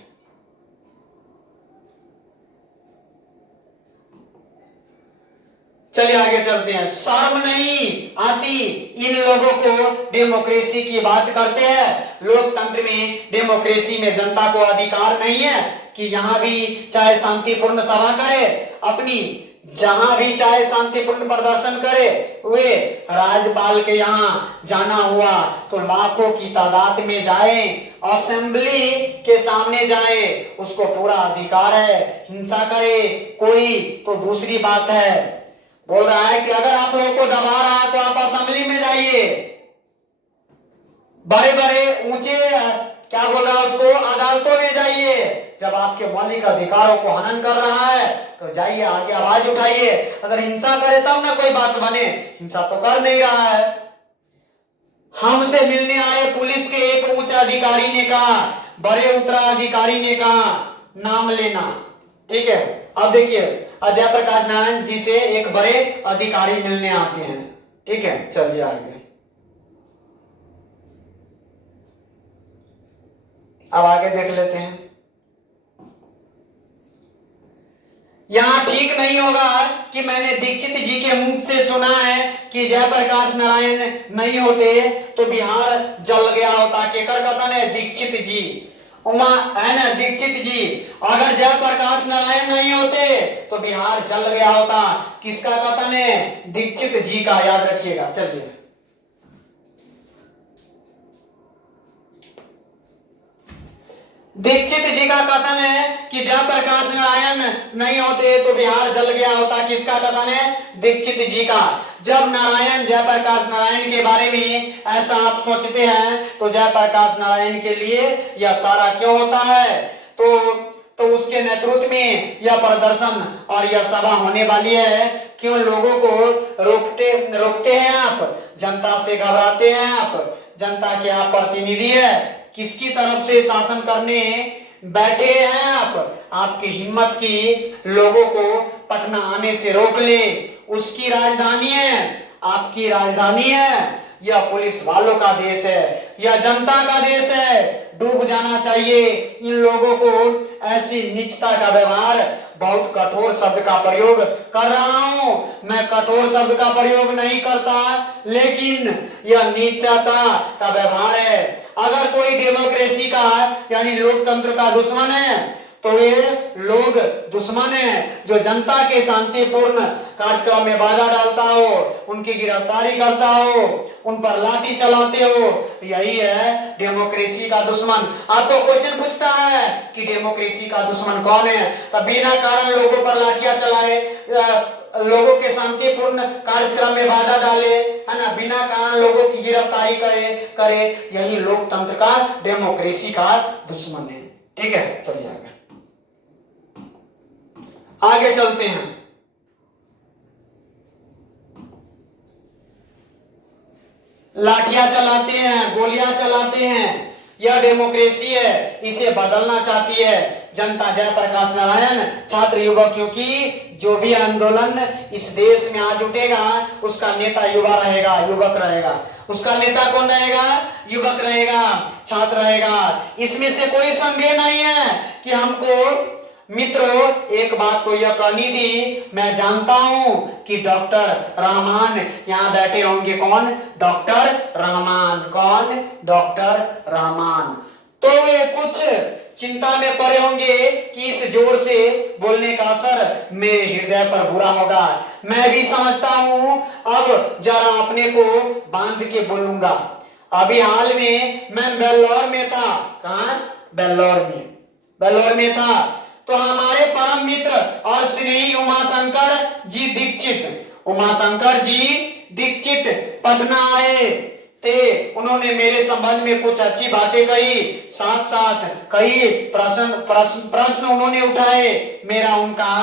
चलिए आगे चलते हैं। शर्म नहीं आती इन लोगों को, डेमोक्रेसी की बात करते हैं। लोकतंत्र में, डेमोक्रेसी में जनता को अधिकार नहीं है कि यहां भी चाहे शांतिपूर्ण सभा करे, अपनी जहां भी चाहे शांतिपूर्ण प्रदर्शन करे। वे राज्यपाल के यहाँ जाना हुआ तो लाखों की तादाद में जाए, असेंबली के सामने जाए, उसको पूरा अधिकार है। हिंसा करे कोई तो दूसरी बात है। बोल रहा है कि अगर आप लोगों को दबा रहा है तो आप असेंबली में जाइए, बड़े बड़े ऊंचे क्या बोल रहा है उसको अदालतों में जाइए। जब आपके मौलिक अधिकारों को हनन कर रहा है तो जाइए, आगे आवाज उठाइए। अगर हिंसा करे तब ना कोई बात बने, हिंसा तो कर नहीं रहा है। हमसे मिलने आए पुलिस के एक उच्च अधिकारी ने कहा, बड़े उत्तराधिकारी ने कहा नाम लेना। ठीक है, अब देखिए अजय प्रकाश नारायण जी से एक बड़े अधिकारी मिलने आते हैं। ठीक है, चलिए आगे। अब आगे देख लेते हैं। यहां ठीक नहीं होगा कि मैंने दीक्षित जी के मुख से सुना है कि जयप्रकाश नारायण नहीं होते तो बिहार जल गया होता। केकर कथन है? दीक्षित जी, उमा है ना, दीक्षित जी। अगर जयप्रकाश नारायण नहीं होते तो बिहार जल गया होता। किसका कथन है? दीक्षित जी का, याद रखिएगा। चलिए दीक्षित जी का कथन है कि जयप्रकाश नारायण नहीं होते तो बिहार जल गया होता। किसका कथन है? दीक्षित जी का। जब नारायण, जयप्रकाश नारायण के बारे में ऐसा आप सोचते हैं तो जयप्रकाश नारायण के लिए यह सारा क्यों होता है? तो उसके नेतृत्व में यह प्रदर्शन और यह सभा होने वाली है। क्यों लोगों को रोकते हैं आप? जनता से घबराते हैं आप? जनता के आप प्रतिनिधि है, किसकी तरफ से शासन करने बैठे हैं आप? आपकी हिम्मत की लोगों को पटना आने से रोक ले। उसकी राजधानी है, आपकी राजधानी है। यह पुलिस वालों का देश है, यह जनता का देश है। डूब जाना चाहिए इन लोगों को। ऐसी नीचता का व्यवहार, बहुत कठोर शब्द का प्रयोग कर रहा हूं मैं, कठोर शब्द का प्रयोग नहीं करता, लेकिन यह नीचता का व्यवहार है। अगर कोई डेमोक्रेसी का यानी लोकतंत्र का दुश्मन है तो वे लोग दुश्मन हैं जो जनता के शांतिपूर्ण कार्यक्रम में बाधा डालता हो, उनकी गिरफ्तारी करता हो, उन पर लाठी चलाते हो। यही है डेमोक्रेसी का दुश्मन। आपको क्वेश्चन पूछता है कि डेमोक्रेसी का दुश्मन कौन है, तब बिना कारण लोगों पर लाठियां चलाए, लोगों के शांतिपूर्ण कार्यक्रम में बाधा डाले, है ना, बिना कारण लोगों की गिरफ्तारी करे, यही लोकतंत्र का, डेमोक्रेसी का दुश्मन है। ठीक है, चलिए आगे चलते हैं। लाठियां चलाते हैं, गोलियां चलाते हैं, यह डेमोक्रेसी है, इसे बदलना चाहती है जनता। जयप्रकाश नारायण छात्र युवक, क्योंकि जो भी आंदोलन इस देश में आज उठेगा उसका नेता युवक रहेगा। उसका नेता कौन रहेगा? युवक रहेगा, छात्र रहेगा। इसमें से कोई संदेह नहीं है कि हमको मित्रों एक बात तो यह कहनी थी। मैं जानता हूं कि डॉक्टर रहमान यहां बैठे होंगे। कौन? डॉक्टर रहमान। कौन? डॉक्टर रहमान। तो वे कुछ चिंता में पड़े होंगे कि इस जोर से बोलने का असर मेरे हृदय पर बुरा होगा। मैं भी समझता हूं, अब जरा अपने को बांध के बोलूंगा। अभी हाल में मैं बेल्लौर में था। कहां? बेल्लौर में था तो हमारे परम मित्र और स्नेही उमाशंकर जी दीक्षित पटना आए थे। उन्होंने मेरे संबंध में कुछ अच्छी बातें कही, साथ साथ कई प्रश्न उन्होंने उठाए। मेरा उनका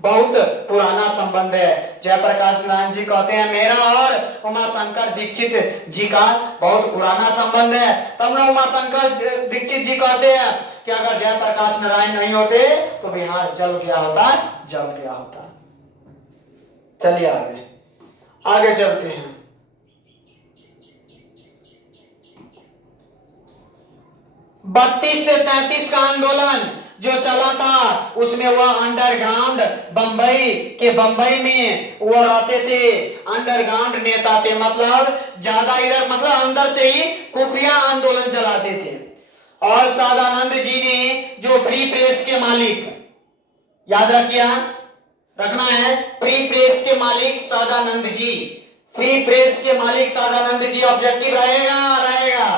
बहुत पुराना संबंध है। जयप्रकाश नारायण जी कहते हैं मेरा और उमा शंकर दीक्षित जी का बहुत पुराना संबंध है। तब ना उमा शंकर दीक्षित जी कहते हैं कि अगर जयप्रकाश नारायण नहीं होते तो बिहार जल गया होता, जल गया होता। चलिए आगे आगे चलते हैं। 32 से 33 का आंदोलन जो चला था उसमें वह अंडरग्राउंड बंबई में वो रहते थे, अंडरग्राउंड नेता थे, मतलब ज्यादा इधर मतलब अंदर से ही खुफिया आंदोलन चलाते थे। और सदानंद जी ने जो फ्री प्रेस के मालिक, याद रखना है, फ्री प्रेस के मालिक सदानंद जी, फ्री प्रेस के मालिक सदानंद जी, ऑब्जेक्टिव रहेगा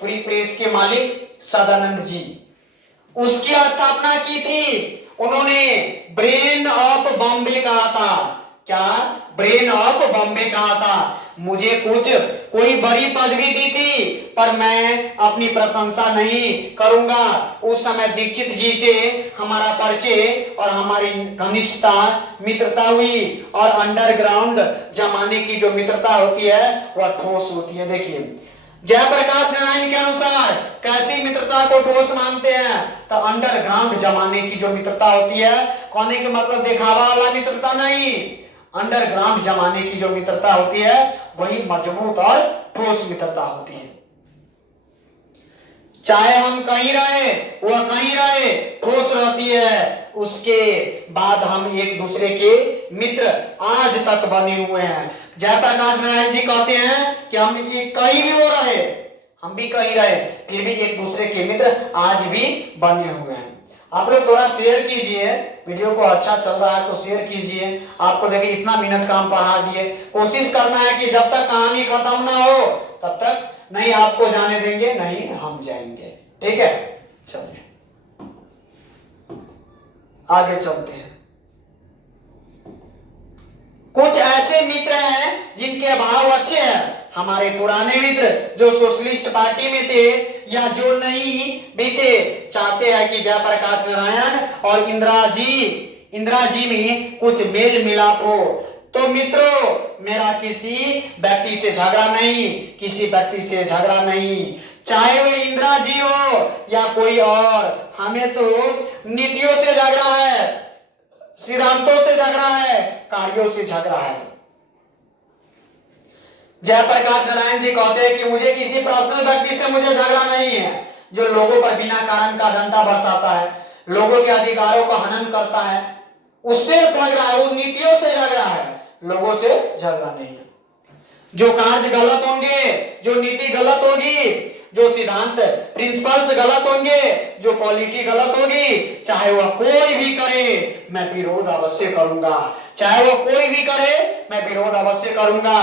फ्री प्रेस के मालिक सदानंद जी, उसकी स्थापना की थी उन्होंने। ब्रेन ऑफ बॉम्बे कहा था। क्या? ब्रेन ऑफ बॉम्बे कहा था। मुझे कोई बड़ी पदवी दी थी पर मैं अपनी प्रशंसा नहीं करूंगा। उस समय दीक्षित जी से हमारा परिचय और हमारी घनिष्ठता मित्रता हुई, और अंडरग्राउंड जमाने की जो मित्रता होती है वह ठोस होती है। देखिए जयप्रकाश नारायण के अनुसार कैसी मित्रता को ठोस मानते हैं, तो अंडरग्राउंड जमाने की जो मित्रता होती है, कहने के मतलब दिखावा वाला मित्रता नहीं, अंडरग्राउंड जमाने की जो मित्रता होती है वही मजबूत और ठोस मित्रता होती है। चाहे हम कहीं रहे वह कहीं रहे, ठोस रहती है। उसके बाद हम एक दूसरे के मित्र आज तक बने हुए हैं। जयप्रकाश नारायण जी कहते हैं कि हम कहीं भी हो रहे, हम भी कहीं रहे, फिर भी एक दूसरे के मित्र आज भी बने हुए हैं। आप लोग थोड़ा शेयर कीजिए, वीडियो को अच्छा चल रहा है तो शेयर कीजिए। आपको देखिए इतना मिनट का हम पढ़ा दिए, कोशिश करना है कि जब तक कहानी खत्म ना हो तब तक नहीं आपको जाने देंगे, नहीं हम जाएंगे। ठीक है, चलिए आगे चलते हैं। कुछ ऐसे मित्र हैं जिनके भाव अच्छे हैं, हमारे पुराने मित्र जो सोशलिस्ट पार्टी में थे या जो नहीं भी थे, चाहते हैं कि जयप्रकाश नारायण और इंदिरा जी में कुछ मेल मिलाप हो। तो मित्रों, मेरा किसी व्यक्ति से झगड़ा नहीं, किसी व्यक्ति से झगड़ा नहीं, चाहे वे इंदिरा जी हो या कोई और। हमें तो नीतियों से झगड़ा है, सिद्धांतों से झगड़ा है, कार्यों से झगड़ा है। जयप्रकाश नारायण जी कहते हैं कि मुझे किसी पर्सनल व्यक्ति से मुझे झगड़ा नहीं है, जो लोगों पर बिना कारण का डंडा बरसाता है, लोगों के अधिकारों का हनन करता है, उससे झगड़ा है, वो नीतियों से झगड़ा है, लोगों से झगड़ा नहीं है। जो कार्य गलत होंगे, जो नीति गलत होगी, जो सिद्धांत प्रिंसिपल्स गलत होंगे, जो पॉलिटी गलत होगी, चाहे वह कोई भी करे मैं विरोध अवश्य करूंगा, चाहे वह कोई भी करे मैं विरोध अवश्य करूंगा।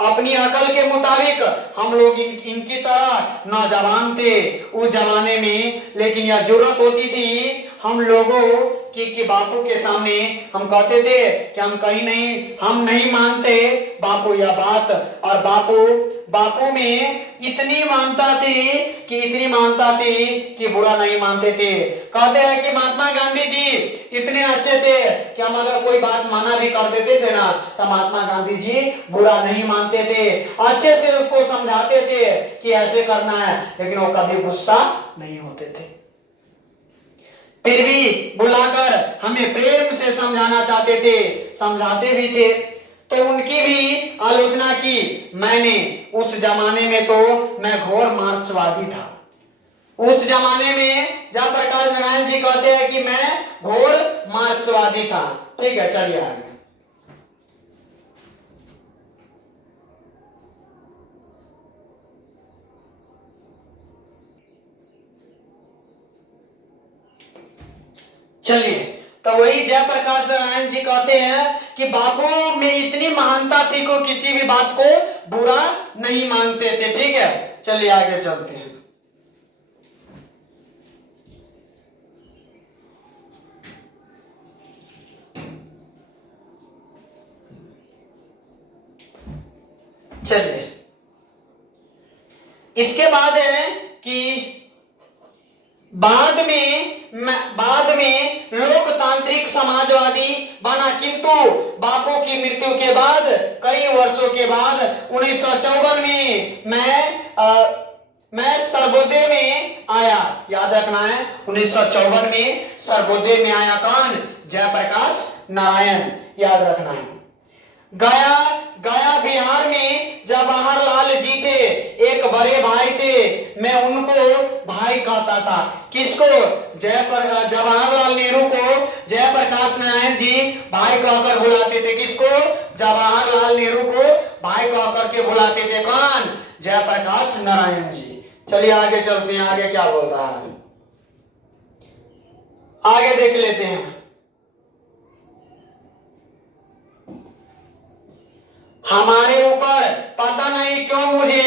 अपनी अकल के मुताबिक हम लोग इनकी तरह नौजवान थे उस जमाने में, लेकिन यह जरूरत होती थी हम लोगों कि बापू के सामने हम कहते थे कि हम कहीं नहीं, हम नहीं मानते बापू यह बात, और बापू में इतनी मानता थी कि बुरा नहीं मानते थे। कहते हैं कि महात्मा गांधी जी इतने अच्छे थे कि हम अगर कोई बात माना भी कर देते थे ना, तो महात्मा गांधी जी बुरा नहीं मानते थे, अच्छे से उसको समझाते थे कि ऐसे करना है, लेकिन वो कभी गुस्सा नहीं होते थे। फिर भी बुलाकर हमें प्रेम से समझाना चाहते थे, समझाते भी थे। तो उनकी भी आलोचना की मैंने। उस जमाने में तो मैं घोर मार्क्सवादी था। उस जमाने में जयप्रकाश नारायण जी कहते हैं कि मैं घोर मार्क्सवादी था। ठीक है, चलिए आगे। चलिए, तो वही जयप्रकाश नारायण जी कहते हैं कि बापू में इतनी महानता थी को किसी भी बात को बुरा नहीं मानते थे। ठीक है, चलिए आगे चलते हैं। चलिए, इसके बाद है कि बाद में तांत्रिक समाजवादी बना, किंतु बापू की मृत्यु के बाद कई वर्षों के बाद 1954 में मैं सर्वोदय में आया। याद रखना है, 1954 में सर्वोदय में आया। कौन? जयप्रकाश नारायण। याद रखना है। गया बिहार में जवाहरलाल जी थे, एक बड़े भाई थे। मैं उनको भाई कहता था। किसको? जवाहरलाल नेहरू को जयप्रकाश नारायण जी भाई कहकर बुलाते थे। किसको? जवाहरलाल नेहरू को भाई कहकर के बुलाते थे। कौन? जयप्रकाश नारायण जी। चलिए आगे चलते हैं, आगे क्या बोल रहा है आगे देख लेते हैं। हमारे ऊपर पता नहीं क्यों मुझे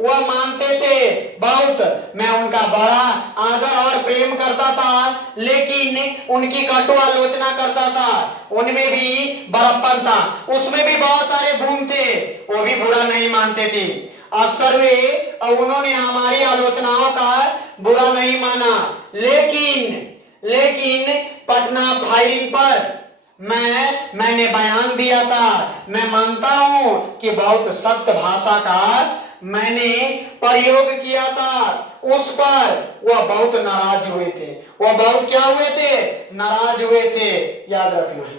वह मानते थे बहुत। मैं उनका बड़ा आदर और प्रेम करता था, लेकिन उनकी कटु आलोचना करता था। उनमें भी बड़प्पन था, उसमें भी बहुत सारे गुण थे, वो भी बुरा नहीं मानते थे। अक्सर उन्होंने हमारी आलोचनाओं का बुरा नहीं माना, लेकिन पटना फायरिंग पर मैंने बयान दिया था। मैं मानता हूं कि बहुत सख्त भाषा का मैंने प्रयोग किया था। उस पर वह बहुत नाराज हुए थे। वह बहुत क्या हुए थे? नाराज हुए थे। याद रखना है।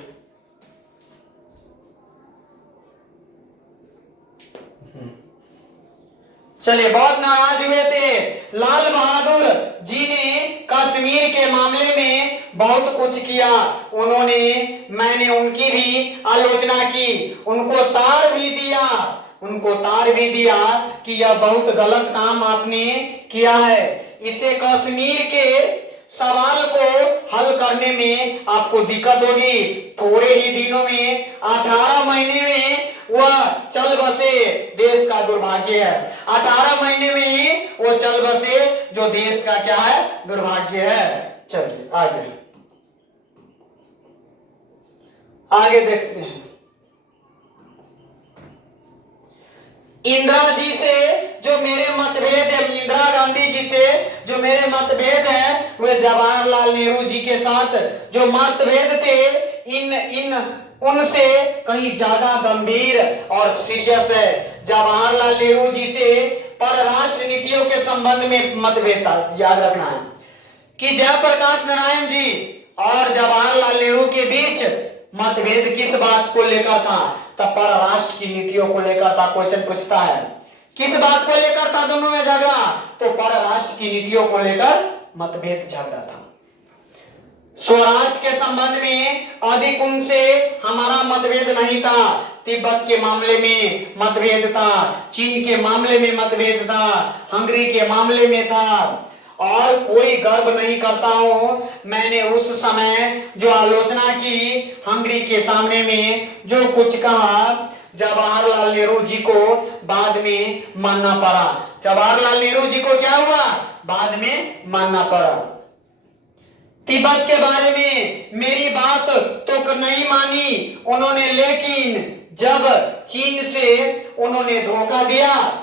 चलिए, बहुत नाराज हुए थे। लाल बहादुर जी ने कश्मीर के मामले में बहुत कुछ किया। मैंने उनकी भी आलोचना की, उनको तार भी दिया कि यह बहुत गलत काम आपने किया है। इसे कश्मीर के सवाल को हल करने में आपको दिक्कत होगी। थोड़े ही दिनों में 18 महीने में वह चल बसे, देश का दुर्भाग्य है। 18 महीने में ही वो चल बसे, जो देश का क्या है? दुर्भाग्य है। चलिए आगे देखते हैं। इंदिरा जी से जो मेरे मतभेद है, इंदिरा गांधी जी से जो मेरे मतभेद है, वे जवाहरलाल नेहरू जी के साथ जो मतभेद थे, उनसे कहीं ज्यादा गंभीर और सीरियस है। जवाहरलाल नेहरू जी से परराष्ट्र नीतियों के संबंध में मतभेद था। याद रखना है कि जयप्रकाश नारायण जी और जवाहरलाल नेहरू के बीच मतभेद किस बात को लेकर था? तब परराष्ट्र की नीतियों को लेकर था। क्वेश्चन पूछता है किस बात को लेकर था दोनों में झगड़ा? तो परराष्ट्र की नीतियों को लेकर मतभेद झगड़ा था। स्वराष्ट्र के संबंध में अधिक उनसे हमारा मतभेद नहीं था। तिब्बत के मामले में मतभेद था, चीन के मामले में मतभेद था, हंगरी के मामले में था। और कोई गर्व नहीं करता हूं, मैंने उस समय जो आलोचना की, हंगरी के सामने में जो कुछ कहा, जवाहरलाल नेहरू जी को बाद में मानना पड़ा। जवाहरलाल नेहरू जी को क्या हुआ? बाद में मानना पड़ा। तिब्बत के बारे में मेरी बात तो नहीं मानी उन्होंने, लेकिन जब चीन से उन्होंने धोखा दिया,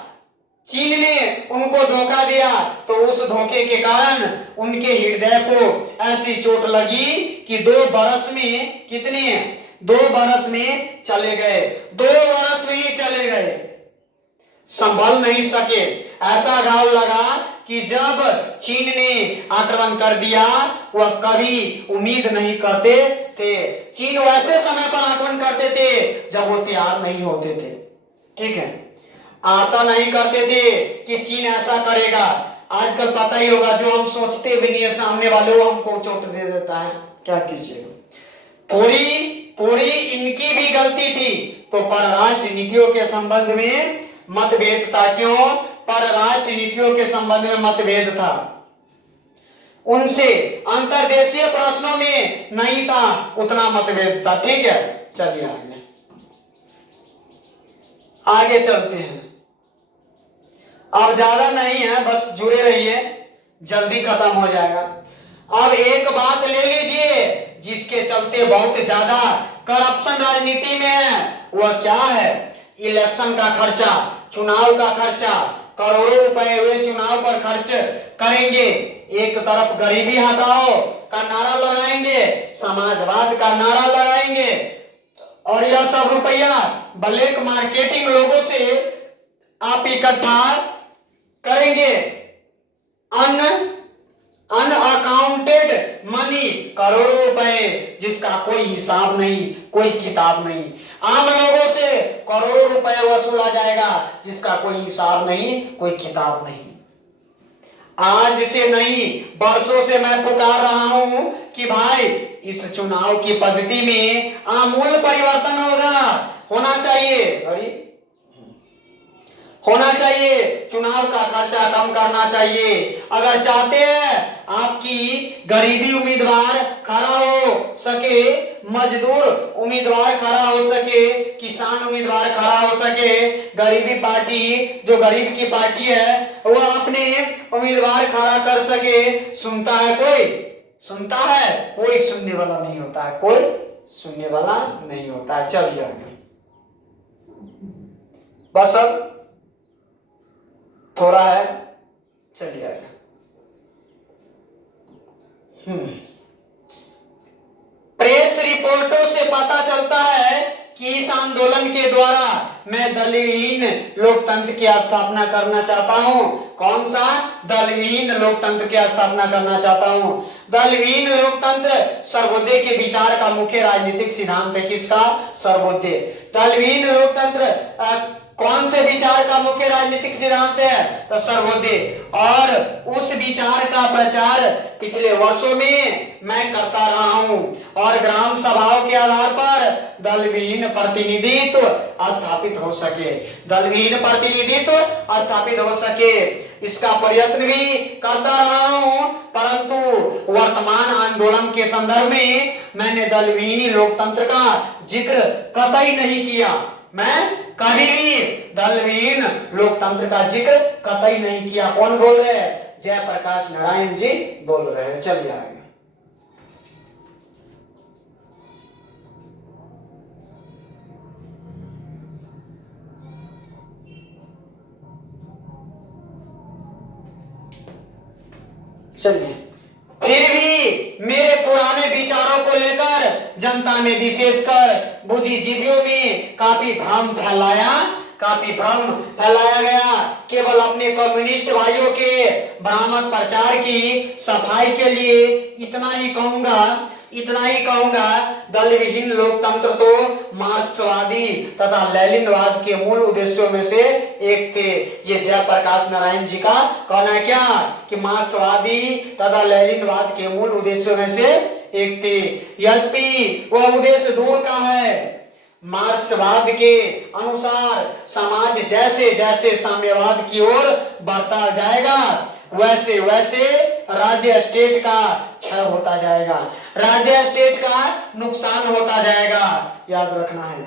चीन ने उनको धोखा दिया, तो उस धोखे के कारण उनके हृदय को ऐसी चोट लगी कि 2 बरस में चले गए। 2 बरस में ही चले गए, संभल नहीं सके। ऐसा घाव लगा कि जब चीन ने आक्रमण कर दिया, वह कभी उम्मीद नहीं करते थे। चीन वैसे समय पर आक्रमण करते थे जब वो तैयार नहीं होते थे। ठीक है, आशा नहीं करते थे कि चीन ऐसा करेगा। आजकल पता ही होगा, जो हम सोचते भी नहीं है सामने वाले वो हमको चोट दे देता है। क्या कीजिएगा? थोड़ी इनकी भी गलती थी। तो परराष्ट्र नीतियों के संबंध में मतभेद था। क्यों? परराष्ट्र नीतियों के संबंध में मतभेद था। उनसे अंतर्देशीय प्रश्नों में नहीं था उतना मतभेद था। ठीक है, चलिए आगे चलते हैं। अब ज्यादा नहीं है, बस जुड़े रहिए, जल्दी खत्म हो जाएगा। अब एक बात ले लीजिए जिसके चलते बहुत ज्यादा करप्शन राजनीति में है। वह क्या है? इलेक्शन का खर्चा, चुनाव का खर्चा। करोड़ों रुपए हुए चुनाव पर खर्च करेंगे, एक तरफ गरीबी हटाओ का नारा लगाएंगे, समाजवाद का नारा लगाएंगे, और यह सब रुपया ब्लैक मार्केटिंग लोगों से आप इकट्ठा करेंगे। अनअकाउंटेड मनी, करोड़ों रुपए जिसका कोई हिसाब नहीं, कोई किताब नहीं। आम लोगों से करोड़ों रुपए वसूला जाएगा जिसका कोई हिसाब नहीं, कोई किताब नहीं। आज से नहीं, वर्षों से मैं पुकार रहा हूं कि भाई इस चुनाव की पद्धति में आमूल परिवर्तन होना चाहिए। होना चाहिए, चुनाव का खर्चा कम करना चाहिए। अगर चाहते हैं आपकी गरीबी उम्मीदवार खड़ा हो सके, मजदूर उम्मीदवार खड़ा हो सके, किसान उम्मीदवार खड़ा हो सके, गरीबी पार्टी जो गरीब की पार्टी है वह अपने उम्मीदवार खड़ा कर सके, सुनता है कोई? सुनता है कोई? सुनने वाला नहीं होता है, कोई सुनने वाला नहीं होता है। चलिए आगे, बस अब थोड़ा है, चलिए आगे। प्रेस रिपोर्टों से पता चलता है कि इस आंदोलन के द्वारा मैं दलविहीन लोकतंत्र की स्थापना करना चाहता हूं। कौन सा? दलविहीन लोकतंत्र की स्थापना करना चाहता हूं। दलविहीन लोकतंत्र सर्वोदय के विचार का मुख्य राजनीतिक सिद्धांत है। किसका? सर्वोदय। दलविहीन लोकतंत्र कौन से विचार का मुख्य राजनीतिक सिद्धांत है? तो सर्वोदय। और उस विचार का प्रचार पिछले वर्षों में मैं करता रहा हूं, और ग्राम सभाओं के आधार पर दलविहीन प्रतिनिधित्व स्थापित हो सके, दलविहीन प्रतिनिधित्व स्थापित हो सके, इसका प्रयत्न भी करता रहा हूं। परंतु वर्तमान आंदोलन के संदर्भ में मैंने दलविहीन लोकतंत्र का जिक्र कतई नहीं किया। मैं कभी भी दलविहीन लोकतंत्र का जिक्र कतई नहीं किया। कौन बोल रहे हैं? जयप्रकाश नारायण जी बोल रहे हैं। चलिए आगे। चलिए, फिर भी मेरे पुराने विचारों को लेकर जनता में, विशेषकर बुद्धिजीवियों में काफी भ्रम फैलाया गया। केवल अपने कम्युनिस्ट भाइयों के भ्रामक प्रचार की सफाई के लिए इतना ही कहूंगा, दलविहीन लोकतंत्र तो मार्क्सवादी तथा लेनिनवाद के मूल उद्देश्यों में से एक थे। ये जयप्रकाश नारायण जी का कहना है क्या कि मार्क्सवादी तथा लेनिनवाद के मूल उद्देश्यों में से एक थे। यद्यपि वह उद्देश्य दूर का है। मार्क्सवाद के अनुसार समाज जैसे जैसे साम्यवाद की ओर बढ़ता जाएगा, वैसे वैसे राज्य स्टेट का क्षय होता जाएगा, राज्य स्टेट का नुकसान होता जाएगा, याद रखना है।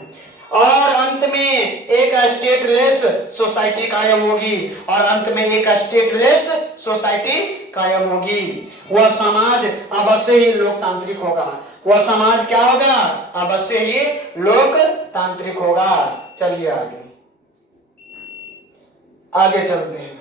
और अंत में एक स्टेटलेस सोसाइटी कायम होगी, और अंत में एक स्टेटलेस सोसाइटी कायम होगी। वह समाज अवश्य ही लोकतांत्रिक होगा। वह समाज क्या होगा? अवश्य ही लोकतांत्रिक होगा। चलिए आगे चलते हैं।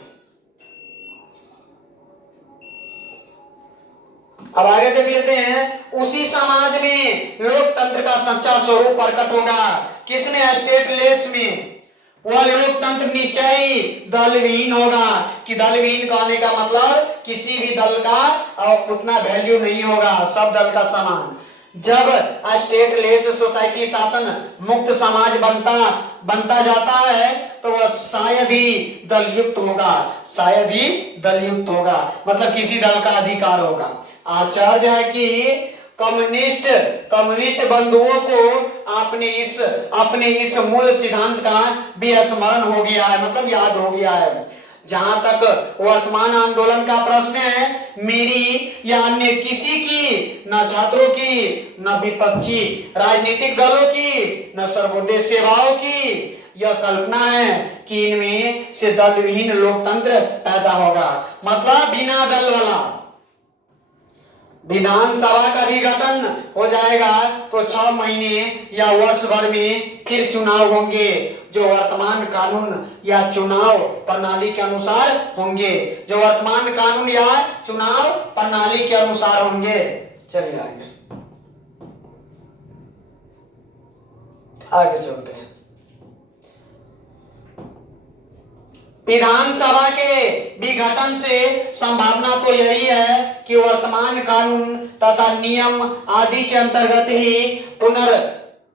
अब आगे देख लेते हैं। उसी समाज में लोकतंत्र का सच्चा स्वरूप प्रकट होगा। किसमें? स्टेटलेस में। वह लोकतंत्र निश्चय ही दलविहीन होगा। कि दलविहीन कहने का मतलब किसी भी दल का उतना वैल्यू नहीं होगा, सब दल का समान। जब स्टेटलेस सोसाइटी शासन मुक्त समाज बनता जाता है तो वह शायद ही दलयुक्त होगा, मतलब किसी दल का अधिकार होगा। आचार्य है कि कम्युनिस्ट बंधुओं को अपने इस मूल सिद्धांत का भी स्मरण हो गया है, मतलब याद हो गया है। जहां तक वर्तमान आंदोलन का प्रश्न है, मेरी या अन्य किसी की, न छात्रों की, न विपक्षी राजनीतिक दलों की, न सर्वोदय सेवाओं की यह कल्पना है कि इनमें से दलविहीन लोकतंत्र पैदा होगा, मतलब बिना दल वाला। विधानसभा का भी गठन हो जाएगा तो 6 महीने या वर्ष भर में फिर चुनाव होंगे, जो वर्तमान कानून या चुनाव प्रणाली के अनुसार होंगे, जो वर्तमान कानून या चुनाव प्रणाली के अनुसार होंगे। चलिए आगे चलते हैं। विधानसभा के विघटन से संभावना तो यही है कि वर्तमान कानून तथा नियम आदि के अंतर्गत ही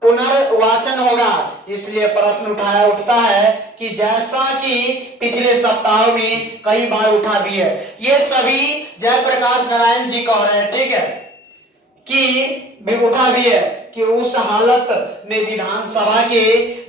पुनर्वाचन होगा। इसलिए प्रश्न उठता है कि जैसा कि पिछले सप्ताह में कई बार उठा भी है, ये सभी जयप्रकाश नारायण जी कह रहे हैं, ठीक है, कि भी उठा भी है कि उस हालत में विधानसभा के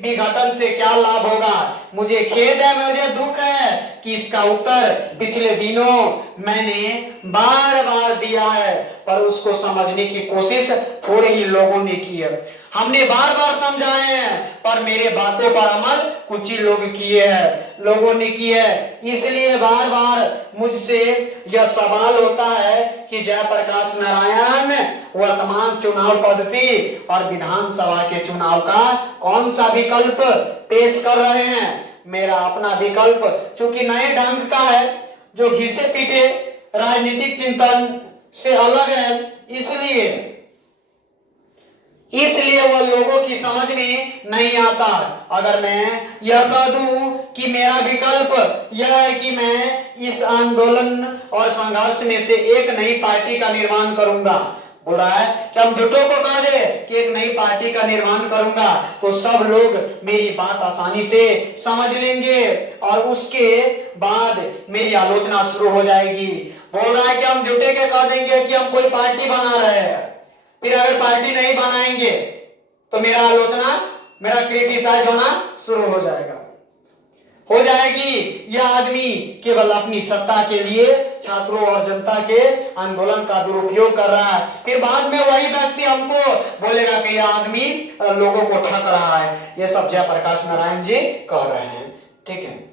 विघटन से क्या लाभ होगा। मुझे खेद है, मुझे दुख है कि इसका उत्तर पिछले दिनों मैंने बार बार दिया है, पर उसको समझने की कोशिश थोड़े ही लोगों ने की है। हमने बार बार समझाए हैं, पर मेरे बातों पर अमल कुछ ही लोगों ने किए है। इसलिए बार बार मुझसे यह सवाल होता है कि जयप्रकाश नारायण वर्तमान चुनाव पद्धति और विधानसभा के चुनाव का कौन सा विकल्प पेश कर रहे हैं। मेरा अपना विकल्प चूंकि नए ढंग का है, जो घिसे पीटे राजनीतिक चिंतन से अलग है, इसलिए वह लोगों की समझ में नहीं आता। अगर मैं यह कह दूं कि मेरा विकल्प यह है कि मैं इस आंदोलन और संघर्ष में से एक नई पार्टी का निर्माण करूंगा, बोल रहा है कि हम झूठों को कह दे कि एक नई पार्टी का निर्माण करूंगा, तो सब लोग मेरी बात आसानी से समझ लेंगे और उसके बाद मेरी आलोचना शुरू हो जाएगी। बोल रहा है कि हम झूठे के कह देंगे कि हम कोई पार्टी बना रहे हैं, फिर अगर पार्टी नहीं बनाएंगे तो मेरा आलोचना, मेरा क्रिटिसाइज होना शुरू हो जाएगी। यह आदमी केवल अपनी सत्ता के लिए छात्रों और जनता के आंदोलन का दुरुपयोग कर रहा है। फिर बाद में वही व्यक्ति हमको बोलेगा कि यह आदमी लोगों को ठग रहा है। ये सब जयप्रकाश नारायण जी कह रहे हैं, ठीक है।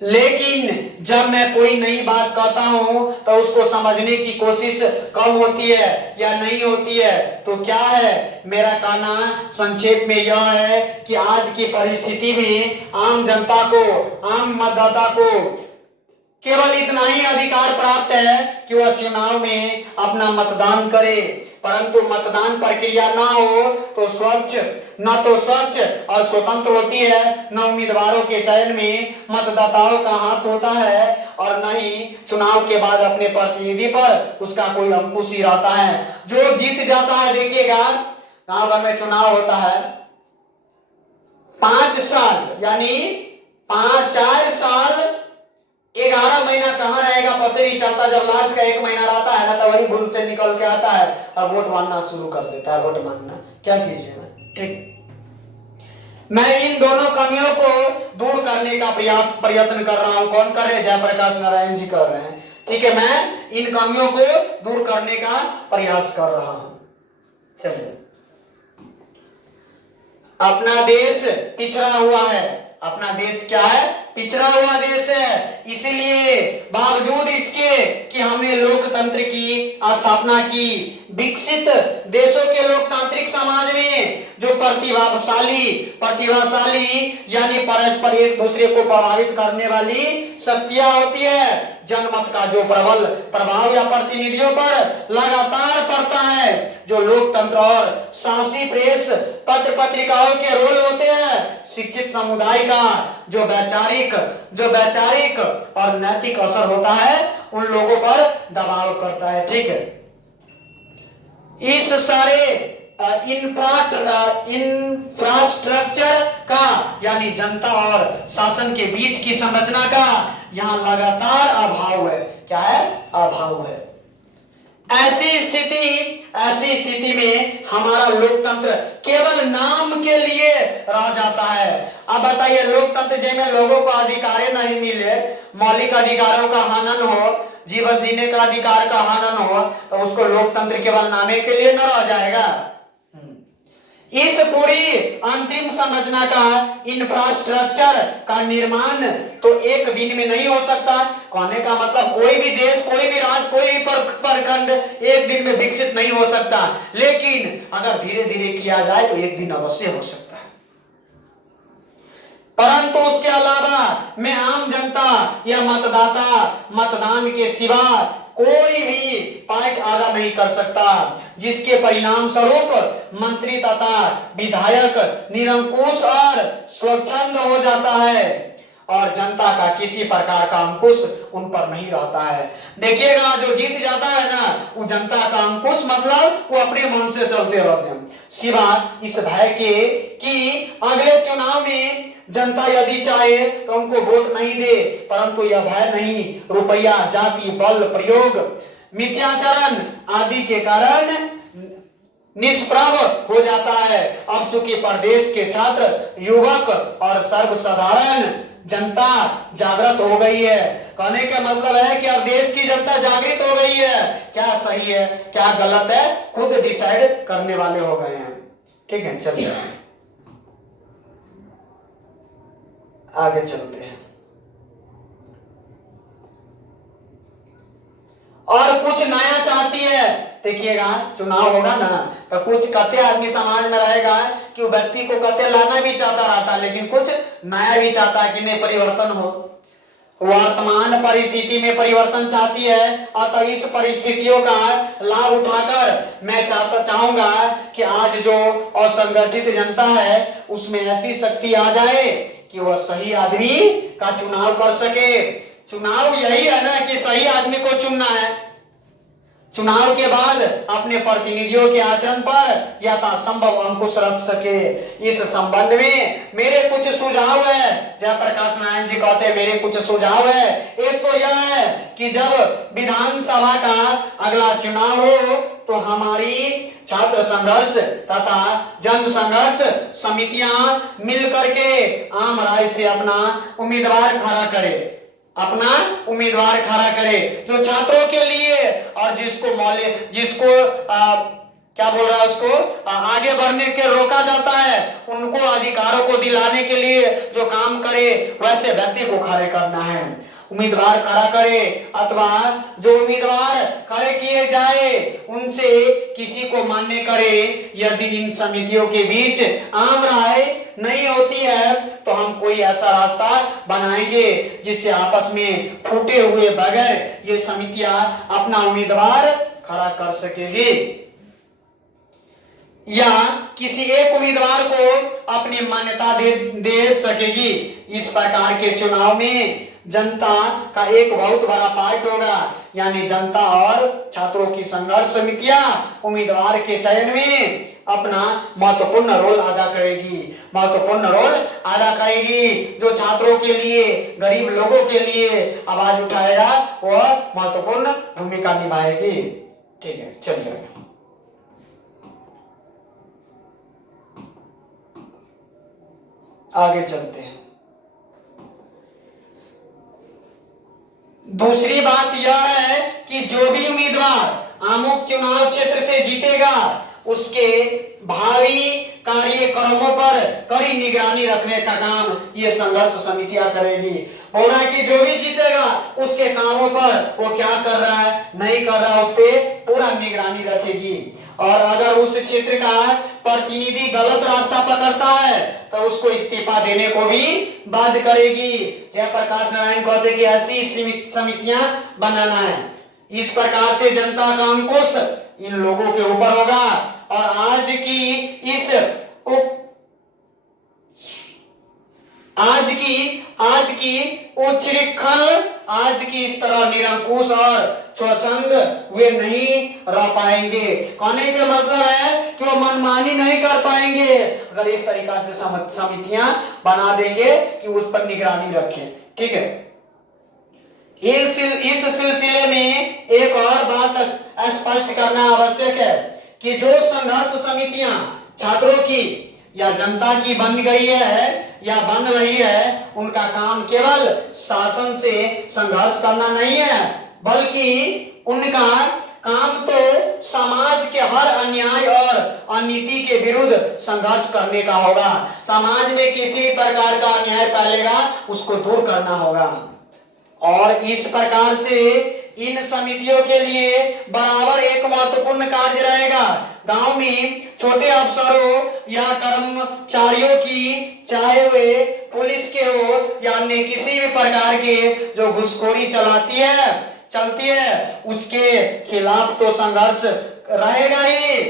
लेकिन जब मैं कोई नई बात कहता हूं तो उसको समझने की कोशिश कम होती है या नहीं होती है, तो क्या है, मेरा कहना संक्षेप में यह है कि आज की परिस्थिति में आम जनता को, आम मतदाता को केवल इतना ही अधिकार प्राप्त है कि वह चुनाव में अपना मतदान करे, परंतु मतदान प्रक्रिया ना हो तो स्वच्छ और स्वतंत्र होती है, न उम्मीदवारों के चयन में मतदाताओं का हाथ होता है और न ही चुनाव के बाद अपने प्रतिनिधि पर उसका कोई अंकुश ही रहता है। जो जीत जाता है, देखिएगा गांव भर में चुनाव होता है, 5 साल यानी 4 साल 11 महीना कहाँ रहेगा पता नहीं चलता। जब लास्ट का 1 महीना रहता है ना, तो वही भूल से निकल के आता है और वोट मांगना शुरू कर देता है। वोट मांगना क्या कीजिएगा, ठीक। मैं इन दोनों कमियों को दूर करने का प्रयत्न कर रहा हूं। कौन कर रहे हैं? जयप्रकाश नारायण जी कर रहे हैं, ठीक है। मैं इन कमियों को दूर करने का प्रयास कर रहा हूं। चलिए, अपना देश पिछड़ा हुआ है। अपना देश क्या है? पिछड़ा हुआ देश है। इसलिए बावजूद इसके कि हमने लोकतंत्र की स्थापना की, विकसित देशों के लोकतांत्रिक समाज में जो प्रतिभाशाली यानी परस्पर एक दूसरे को प्रभावित करने वाली शक्तियां होती है, जनमत का जो प्रबल प्रभाव या प्रतिनिधियों पर लगातार पड़ता है, जो लोकतंत्र और शासी प्रेस पत्र पत्रिकाओं के रोल होते हैं, शिक्षित समुदाय का जो वैचारिक और नैतिक असर होता है, उन लोगों पर दबाव करता है, ठीक है। इस सारे इंफ्रास्ट्रक्चर का यानी जनता और शासन के बीच की संरचना का यहां लगातार अभाव है। क्या है? अभाव है। ऐसी स्थिति में हमारा लोकतंत्र केवल नाम के लिए रह जाता है। अब बताइए, लोकतंत्र जिसमें लोगों को अधिकार नहीं मिले, मौलिक अधिकारों का हनन हो, जीवन जीने का अधिकार का हनन हो, तो उसको लोकतंत्र केवल नामे के लिए न रह जाएगा। इस पूरी अंतिम संरचना का इंफ्रास्ट्रक्चर का निर्माण तो एक दिन में नहीं हो सकता। कहने का मतलब कोई भी देश, कोई भी राज्य, कोई भी प्रखंड एक दिन में विकसित नहीं हो सकता, लेकिन अगर धीरे धीरे किया जाए तो एक दिन अवश्य हो सकता है। परंतु उसके अलावा मैं आम जनता या मतदाता मतदान के सिवा कोई भी पार्ट आगा नहीं कर सकता, जिसके परिणाम स्वरूप मंत्री तथा विधायक निरंकुश और स्वच्छंद हो जाता है और जनता का किसी प्रकार का अंकुश उन पर नहीं रहता है। देखिएगा, जो जीत जाता है ना, वो जनता का अंकुश मतलब वो अपने मन से चलते रहते हैं, सिवा इस भय के कि अगले चुनाव में जनता यदि चाहे तो उनको वोट नहीं दे, परंतु यह भय नहीं, रुपया, जाति, बल प्रयोग, मिथ्याचरण आदि के कारण निष्प्रभ हो जाता है। अब चूंकि प्रदेश के छात्र, युवक और सर्वसाधारण जनता जागृत हो गई है। कहने का मतलब है कि अब देश की जनता जागृत हो गई है, क्या सही है क्या गलत है खुद डिसाइड करने वाले हो गए हैं। ठीक है, चलिए आगे चलते हैं। और कुछ नया चाहती है। देखिएगा, चुनाव होगा ना तो कुछ कते आदमी समाज में रहेगा कि वो व्यक्ति को कते लाना भी चाहता रहता है, लेकिन कुछ नया भी चाहता है कि नहीं परिवर्तन हो। वर्तमान परिस्थिति में परिवर्तन चाहती है, अतः इस परिस्थितियों का लाभ उठाकर मैं चाहूंगा कि आज जो असंगठित जनता है उसमें ऐसी शक्ति आ जाए कि वह सही आदमी का चुनाव कर सके। चुनाव यही है ना कि सही आदमी को चुनना है। चुनाव के बाद अपने प्रतिनिधियों के आचरण पर यथासंभव अंकुश रख सके। इस संबंध में मेरे कुछ सुझाव है। जयप्रकाश नारायण जी कहते हैं मेरे कुछ सुझाव है। एक तो यह है कि जब विधानसभा का अगला चुनाव हो तो हमारी छात्र संघर्ष तथा जन संघर्ष समितियां मिल करके आम राय से अपना उम्मीदवार खड़ा करे, जो छात्रों के लिए और जिसको क्या बोल रहा है उसको आगे बढ़ने के रोका जाता है, उनको अधिकारों को दिलाने के लिए जो काम करे वैसे व्यक्ति को खड़े करना है, उम्मीदवार खड़ा करे। अथवा जो उम्मीदवार खड़े किए जाए उनसे किसी को मान्य करे। यदि इन समितियों के बीच आम राय नहीं होती है तो हम कोई ऐसा रास्ता बनाएंगे जिससे आपस में फूटे हुए बगैर ये समितियां अपना उम्मीदवार खड़ा कर सकेगी या किसी एक उम्मीदवार को अपनी मान्यता दे सकेगी। इस प्रकार के चुनाव में जनता का एक बहुत बड़ा पार्ट होगा, यानी जनता और छात्रों की संघर्ष समितियां उम्मीदवार के चयन में अपना महत्वपूर्ण रोल अदा करेगी। जो छात्रों के लिए, गरीब लोगों के लिए आवाज उठाएगा वह महत्वपूर्ण भूमिका निभाएगी। ठीक है, चलिए आगे चलते हैं। दूसरी बात यह है कि जो भी उम्मीदवार आमुख चुनाव क्षेत्र से जीतेगा उसके भावी कार्यक्रमों पर कड़ी निगरानी रखने का काम ये संघर्ष समितियां करेगी। बोला कि जो भी जीतेगा उसके कामों पर वो क्या कर रहा है नहीं कर रहा है उस पर पूरा निगरानी रखेगी। और अगर उस क्षेत्र का प्रतिनिधि गलत रास्ता पकड़ता है तो उसको इस्तीफा देने को भी बाध्य करेगी। जयप्रकाश नारायण कहते कि ऐसी समितियां बनाना है। इस प्रकार से जनता का अंकुश इन लोगों के ऊपर होगा और आज की इस तरह निरंकुश और स्वच्छंद वे नहीं रह पाएंगे। कहने का मतलब है कि वो मनमानी नहीं कर पाएंगे अगर इस तरीका से समितियां बना देंगे कि उस पर निगरानी रखें। ठीक है, इस सिलसिले में एक और बात स्पष्ट करना आवश्यक है कि जो संघर्ष समितियां छात्रों की या जनता की बन गई है या बन रही है, उनका काम केवल शासन से संघर्ष करना नहीं है, बल्कि उनका काम तो समाज के हर अन्याय और अनीति के विरुद्ध संघर्ष करने का होगा। समाज में किसी भी प्रकार का अन्याय फैलेगा उसको दूर करना होगा। और इस प्रकार से इन समितियों के लिए बराबर एक महत्वपूर्ण कार्य रहेगा। गांव में छोटे अफसरों या कर्मचारियों की, चाहे वे पुलिस के हो या अन्य किसी भी प्रकार के जो घुसखोरी चलती है उसके खिलाफ तो संघर्ष रहेगा ही।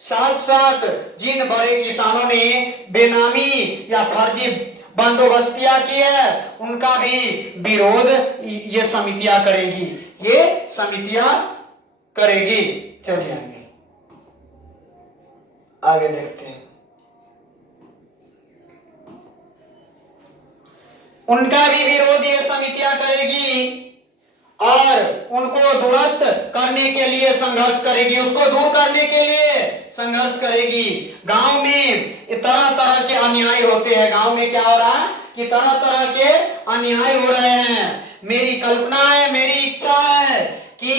साथ साथ जिन बड़े किसानों ने बेनामी या फर्जी बंदोबस्तियां की है उनका भी विरोध ये समितियां करेगी। चलिए आगे देखते हैं। उनका भी विरोध ये समितियां करेगी और उनको दुरुस्त करने के लिए संघर्ष करेगी, उसको दूर करने के लिए संघर्ष करेगी। गांव में तरह तरह के अन्याय होते हैं। गांव में क्या हो रहा है कि तरह तरह के अन्याय हो रहे हैं। मेरी कल्पना है, मेरी इच्छा है कि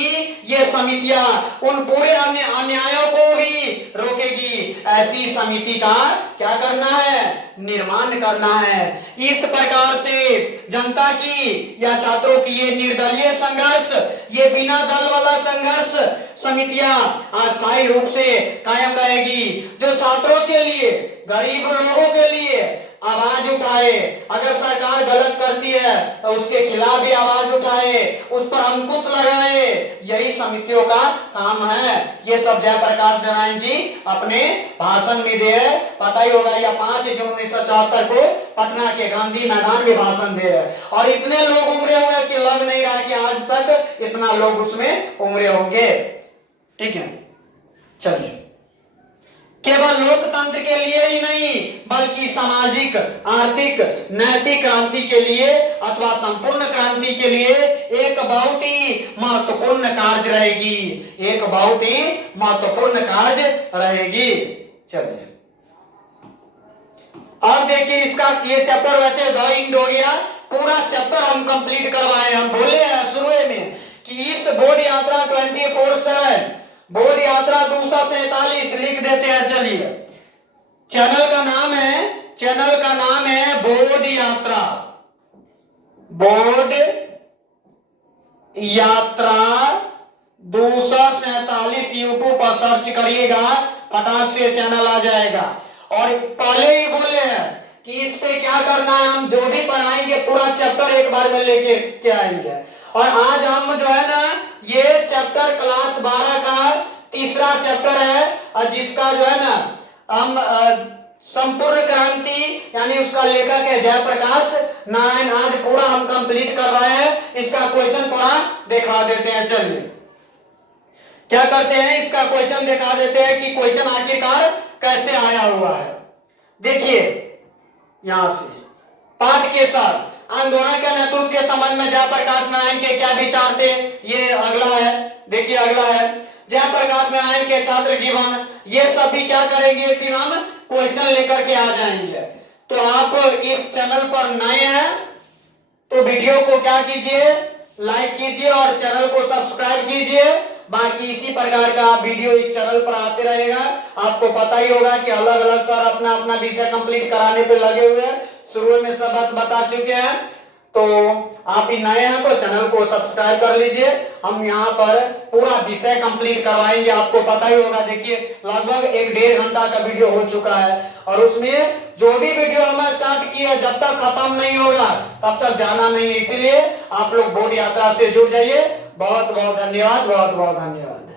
ये समितियां उन पूरे अन्यायों को भी रोकेगी। ऐसी समिति का क्या करना है, निर्माण करना है। इस प्रकार से जनता की या छात्रों की ये निर्दलीय संघर्ष, ये बिना दल वाला संघर्ष समितियां अस्थायी रूप से कायम रहेगी। जो छात्रों के लिए, गरीब लोगों के लिए आवाज उठाए, अगर सरकार गलत करती है तो उसके खिलाफ भी आवाज उठाए, उस पर अंकुश लगाए, यही समितियों का काम है। ये सब जयप्रकाश नारायण जी अपने भाषण में दे, पता ही होगा, या 5 जून 1974 को पटना के गांधी मैदान में भाषण दे रहे और इतने लोग उमड़े हुए कि लग नहीं रहा कि आज तक इतना लोग उसमें उमड़े होंगे। ठीक है, चलिए। केवल लोकतंत्र के लिए ही नहीं बल्कि सामाजिक, आर्थिक, नैतिक क्रांति के लिए अथवा संपूर्ण क्रांति के लिए एक बहुत ही महत्वपूर्ण कार्य रहेगी, एक बहुत ही महत्वपूर्ण कार्य रहेगी। चलिए अब देखिए, इसका ये चैप्टर वैसे द एंड हो गया, पूरा चैप्टर हम कंप्लीट करवाए। हम बोले हैं शुरू में कि इस बोर्ड यात्रा 24/7 बोर्ड यात्रा 247 लिख देते हैं। चलिए, चैनल का नाम है बोर्ड यात्रा। बोर्ड यात्रा 247 यूट्यूब पर सर्च करिएगा, फटाक से चैनल आ जाएगा। और पहले ही बोले हैं कि इस पे क्या करना है, हम जो भी पढ़ाएंगे पूरा चैप्टर एक बार में लेके के आएंगे। और आज हम जो है ना, ये चैप्टर क्लास 12 का तीसरा चैप्टर है, और जिसका जो है ना हम संपूर्ण क्रांति यानी उसका लेखक है जयप्रकाश नारायण, आज पूरा हम कंप्लीट कर रहे हैं। इसका क्वेश्चन थोड़ा दिखा देते हैं। चलिए क्या करते हैं, इसका क्वेश्चन दिखा देते हैं कि क्वेश्चन आखिरकार कैसे आया हुआ है। देखिए यहां से पाठ के साथ आंदोलन के नेतृत्व के संबंध में जयप्रकाश नारायण के क्या विचार थे, ये अगला है। देखिए अगला है जयप्रकाश नारायण के छात्र जीवन, ये सब भी क्या करेंगे, एक दिन हम क्वेश्चन लेकर के आ जाएंगे। तो आप इस चैनल पर नए हैं तो वीडियो को क्या कीजिए, लाइक कीजिए और चैनल को सब्सक्राइब कीजिए। बाकी इसी प्रकार का वीडियो इस चैनल पर आते रहेगा। आपको पता ही होगा कि अलग अलग सर अपना अपना विषय कंप्लीट कराने पे लगे हुए हैं, शुरू में सब बता चुके हैं। तो आप ही नए हैं तो चैनल को सब्सक्राइब कर लीजिए। हम यहाँ पर पूरा विषय कंप्लीट करवाएंगे, आपको पता ही होगा। देखिए लगभग 1-1.5 घंटा का वीडियो हो चुका है और उसमें जो भी वीडियो हमने स्टार्ट किया जब तक खत्म नहीं होगा तब तक जाना नहीं है। इसलिए आप लोग बोर्ड यात्रा से जुड़ जाइए। बहुत बहुत धन्यवाद, बहुत बहुत धन्यवाद।